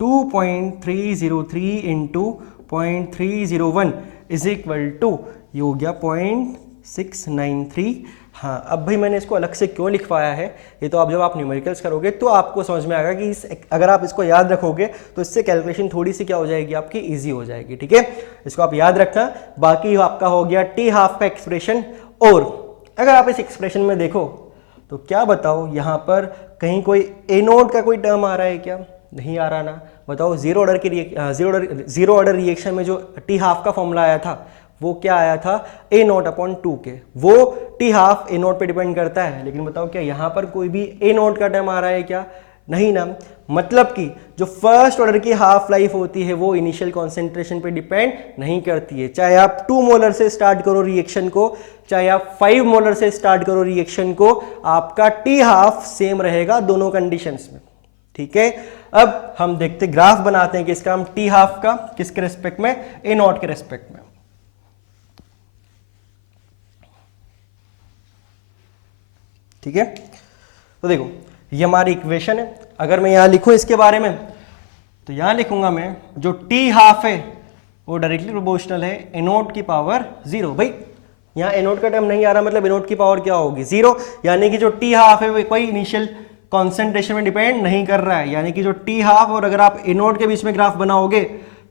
2.303 into 0.301 is equal to, ये हो गया 0.693। हाँ, अब भाई मैंने इसको अलग से क्यों लिखवाया है, ये तो आप जब आप न्यूमेरिकल्स करोगे तो आपको समझ में आएगा कि अगर आप इसको याद रखोगे तो इससे कैलकुलेशन थोड़ी सी क्या हो जाएगी आपकी ईजी हो जाएगी। ठीक है, इसको आप याद रखना। बाकी आपका हो गया टी हाफ का एक्सप्रेशन। और अगर आप इस एक्सप्रेशन में देखो तो क्या बताओ, यहाँ पर कहीं कोई ए नोट का कोई टर्म आ रहा है क्या? नहीं आ रहा ना। बताओ जीरो ऑर्डर रिएक्शन में जो टी हाफ का फॉर्मूला आया था वो क्या आया था? A naught upon 2k। वो टी हाफ ए नॉट पे डिपेंड करता है, लेकिन बताओ क्या यहाँ पर कोई भी ए नॉट का टर्म आ रहा है क्या? नहीं ना। मतलब कि जो फर्स्ट ऑर्डर की हाफ लाइफ होती है वो इनिशियल कॉन्सेंट्रेशन पे डिपेंड नहीं करती है। चाहे आप 2 मोलर से स्टार्ट करो रिएक्शन को, चाहे आप 5 मोलर से स्टार्ट करो रिएक्शन को, आपका टी हाफ सेम रहेगा दोनों कंडीशंस में। ठीक है, अब हम देखते ग्राफ बनाते हैं किसका, हम टी हाफ का किसके रेस्पेक्ट में? ए नॉट के रेस्पेक्ट में। ठीक है, तो देखो ये हमारी इक्वेशन है। अगर मैं यहां लिखूं इसके बारे में तो यहां लिखूंगा मैं जो टी हाफ है वो डायरेक्टली प्रोपोर्शनल है ए नोट की पावर 0। भाई यहाँ ए नोट का टर्म नहीं आ रहा, मतलब ए नोट की पावर क्या होगी? 0। यानी कि जो टी हाफ है वो कोई इनिशियल कॉन्सेंट्रेशन में डिपेंड नहीं कर रहा है। यानी कि जो टी हाफ और अगर आप ए नोट के बीच में ग्राफ बनाओगे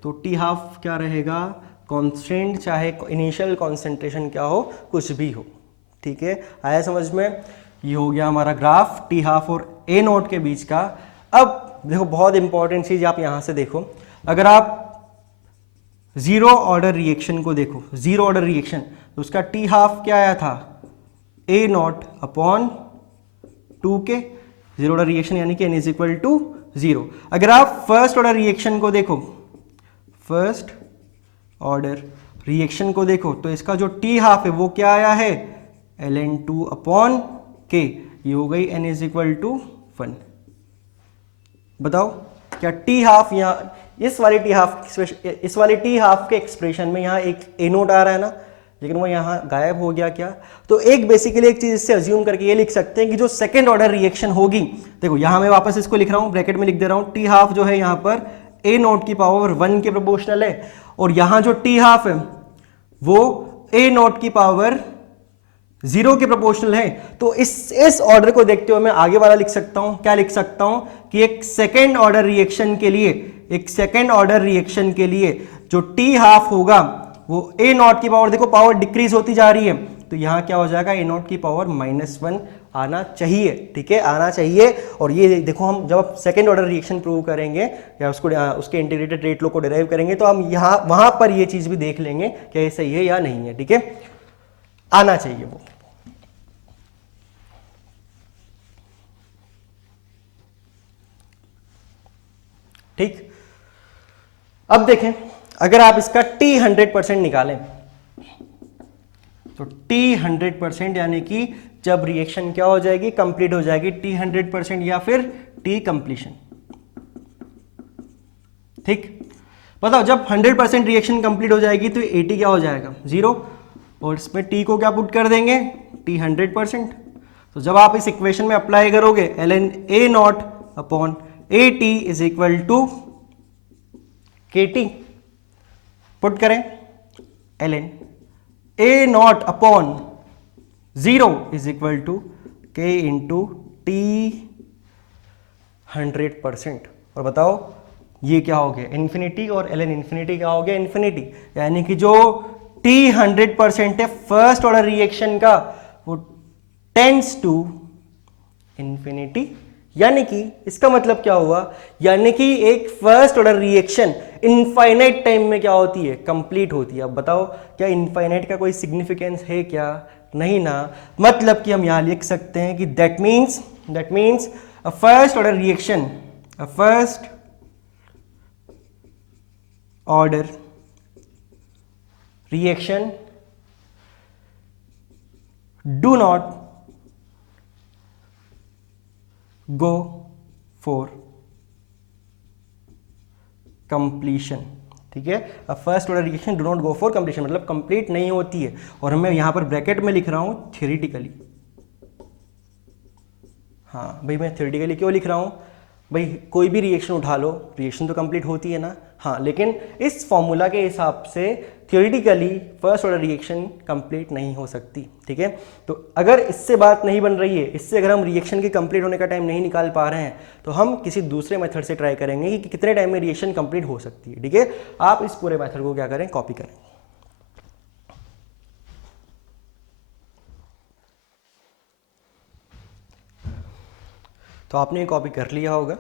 तो टी हाफ क्या रहेगा? कॉन्स्टेंट, चाहे इनिशियल कॉन्सेंट्रेशन क्या हो, कुछ भी हो। ठीक है, आया समझ में? ये हो गया हमारा ग्राफ टी हाफ और ए नोट के बीच का। अब देखो बहुत इंपॉर्टेंट चीज आप यहां से देखो, अगर आप जीरो ऑर्डर रिएक्शन को देखो, जीरो ऑर्डर रिएक्शन तो उसका टी हाफ क्या आया था? A naught upon 2k। Zero order reaction यानी कि n इज इक्वल टू 0। अगर आप फर्स्ट ऑर्डर रिएक्शन को देखो, फर्स्ट ऑर्डर रिएक्शन को देखो तो इसका जो टी हाफ है वो क्या आया है? ln2 upon k। ये हो गई n इज इक्वल टू 1। बताओ क्या टी हाफ यहाँ इस वाली टी हाफ के एक्सप्रेशन में यहाँ एक ए नोट आ रहा है ना, लेकिन वो यहाँ गायब हो गया क्या? तो एक बेसिकली एक चीज इससे अज्यूम करके ये लिख सकते हैं कि जो सेकंड ऑर्डर रिएक्शन होगी, देखो यहाँ मैं वापस इसको लिख रहा हूँ, ब्रैकेट में लिख दे रहा हूँ, टी हाफ जो है यहाँ पर ए नोट की पावर 1 के प्रोपोर्शनल है, और यहाँ जो टी हाफ है वो ए नोट की पावर 0 के प्रोपोर्शनल है। तो इस ऑर्डर को देखते हुए मैं आगे वाला लिख सकता हूं, क्या लिख सकता हूं कि एक सेकेंड ऑर्डर रिएक्शन के लिए जो टी हाफ होगा वो ए नॉट की पावर, देखो पावर डिक्रीज होती जा रही है, तो यहां क्या हो जाएगा? ए नॉट की पावर -1 आना चाहिए। ठीक है, आना चाहिए। और ये देखो हम जब आप सेकेंड ऑर्डर रिएक्शन प्रूव करेंगे या उसके इंटीग्रेटेड रेट लॉ को डिराइव करेंगे तो हम यहाँ वहां पर ये चीज भी देख लेंगे कि ये सही है या नहीं है। ठीक है, आना चाहिए वो। ठीक, अब देखें अगर आप इसका t 100% निकालें तो t 100% यानी कि जब रिएक्शन क्या हो जाएगी? कंप्लीट हो जाएगी, t 100% या फिर t कंप्लीशन। ठीक, बताओ जब 100% रिएक्शन कंप्लीट हो जाएगी तो at क्या हो जाएगा? 0। और इसमें t को क्या पुट कर देंगे? t 100%। तो जब आप इस इक्वेशन में अप्लाई करोगे ln a not upon at is equal to kt, put करें ln a not upon 0 is equal to k into t 100%। और बताओ ये क्या हो गया? इन्फिनिटी, और ln इन्फिनिटी क्या हो गया? इन्फिनिटी। यानी कि जो t 100% है फर्स्ट ऑर्डर रिएक्शन का वो टेंड्स टू इन्फिनिटी। यानी कि इसका मतलब क्या हुआ? यानी कि एक first order reaction infinite time में क्या होती है? कंप्लीट होती है। अब बताओ क्या इनफाइनाइट का कोई सिग्निफिकेंस है क्या? नहीं ना। मतलब कि हम यहां लिख सकते हैं कि that means a first order reaction do not go for completion। ठीक है, first order reaction do not go for completion मतलब कंप्लीट नहीं होती है। और मैं यहां पर ब्रैकेट में लिख रहा हूं थ्योरेटिकली। हाँ भाई, मैं थ्योरेटिकली क्यों लिख रहा हूं? भाई कोई भी रिएक्शन उठा लो, रिएक्शन तो कंप्लीट होती है ना। हाँ, लेकिन इस फॉर्मूला के हिसाब से theoretically first order reaction complete नहीं हो सकती, ठीक है। तो अगर इससे बात नहीं बन रही है, इससे अगर हम रिएक्शन के कंप्लीट होने का टाइम नहीं निकाल पा रहे हैं, तो हम किसी दूसरे मेथड से ट्राई करेंगे कि कितने टाइम में रिएक्शन कंप्लीट हो सकती है, ठीक है। आप इस पूरे मेथड को क्या करें, कॉपी करें। तो आपने ये कॉपी कर लिया होगा।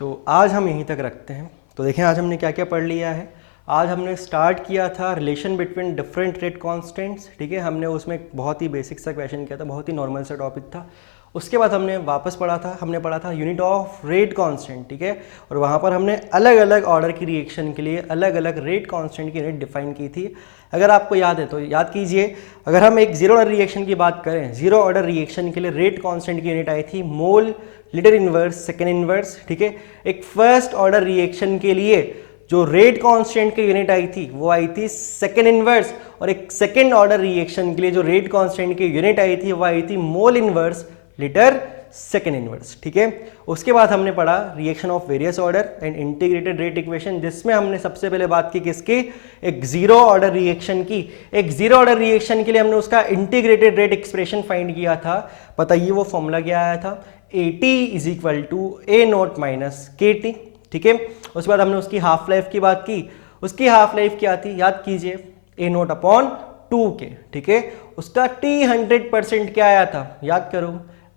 तो आज हम यहीं तक रखते हैं। तो देखें आज हमने क्या क्या पढ़ लिया है। आज हमने स्टार्ट किया था relation between different rate constants, ठीक है। हमने उसमें बहुत ही बेसिक सा क्वेश्चन किया था, बहुत ही नॉर्मल सा टॉपिक था। उसके बाद हमने वापस हमने पढ़ा था यूनिट ऑफ रेट कांस्टेंट, ठीक है। और वहाँ पर हमने अलग अलग ऑर्डर की रिएक्शन के लिए अलग अलग रेट कांस्टेंट की यूनिट डिफाइन की थी। अगर आपको याद है तो याद कीजिए। अगर हम एक जीरो ऑर्डर रिएक्शन की बात करें, जीरो ऑर्डर रिएक्शन के लिए रेट कांस्टेंट की यूनिट आई थी मोल लीटर इनवर्स सेकेंड इनवर्स, ठीक है। एक फर्स्ट ऑर्डर रिएक्शन के लिए जो रेट कांस्टेंट की यूनिट आई थी वो आई थी सेकेंड इनवर्स, और एक सेकेंड ऑर्डर रिएक्शन के लिए जो रेट कांस्टेंट की यूनिट आई थी वो आई थी mole inverse litre second inverse, ठीक है। उसके बाद हमने पढ़ा reaction of various order and integrated rate equation, जिसमें हमने सबसे पहले बात की किसकी, एक जीरो ऑर्डर रिएक्शन की। एक जीरो ऑर्डर रिएक्शन के लिए हमने उसका इंटीग्रेटेड रेट एक्सप्रेशन फाइंड किया था। बताइए वो फॉर्मूला क्या आया था, AT is equal to A0 minus KT, ठीक है। उसके बाद हमने उसकी हाफ लाइफ की बात की। उसकी हाफ लाइफ क्या थी, याद कीजिए, A0 अपॉन 2K, ठीक है। उसका T 100% क्या आया था, याद करो,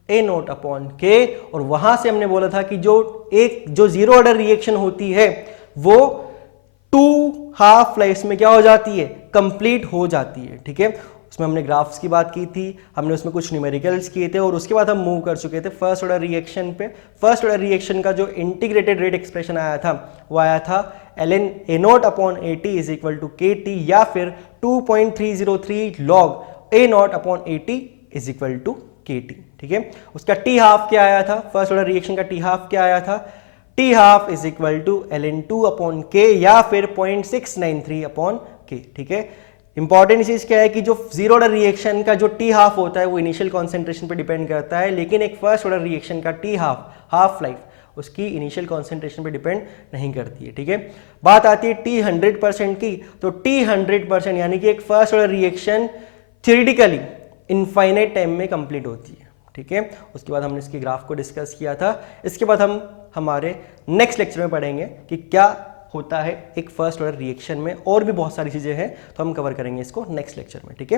A0 अपॉन K। और वहां से हमने बोला था कि जो जीरो ऑर्डर रिएक्शन होती है वो 2 हाफ लाइफ में क्या हो जाती है, कंप्लीट हो जाती है, ठीक है। उसमें हमने ग्राफ्स की बात की थी, हमने उसमें कुछ न्यूमेरिकल्स किए थे, और उसके बाद हम मूव कर चुके थे फर्स्ट ऑर्डर रिएक्शन पे। फर्स्ट ऑर्डर रिएक्शन का जो इंटीग्रेटेड रेट एक्सप्रेशन आया था वो आया था ln A0 upon AT is equal to KT, या फिर 2.303 log A0 upon AT is equal to KT, ठीक है। उसका T हाफ क्या आया था, फर्स्ट ऑर्डर रिएक्शन का T हाफ क्या आया था, T half is equal to ln 2 upon K, या फिर 0.693 अपॉन K, ठीक है। इंपॉर्टेंट चीज क्या है कि जो जीरो ऑर्डर रिएक्शन का जो टी हाफ होता है वो इनिशियल कॉन्सेंट्रेशन पे डिपेंड करता है, लेकिन एक फर्स्ट ऑर्डर रिएक्शन का टी हाफ लाइफ उसकी इनिशियल कॉन्सेंट्रेशन पे डिपेंड नहीं करती है, ठीक है। बात आती है T 100% की, तो T 100% यानी कि एक first order reaction theoretically infinite time में कंप्लीट होती है, ठीक है। उसके बाद हमने इसके ग्राफ को डिस्कस किया था। इसके बाद हम हमारे नेक्स्ट लेक्चर में पढ़ेंगे कि क्या होता है एक फर्स्ट ऑर्डर रिएक्शन में, और भी बहुत सारी चीजें हैं, तो हम कवर करेंगे इसको नेक्स्ट लेक्चर में, ठीक है।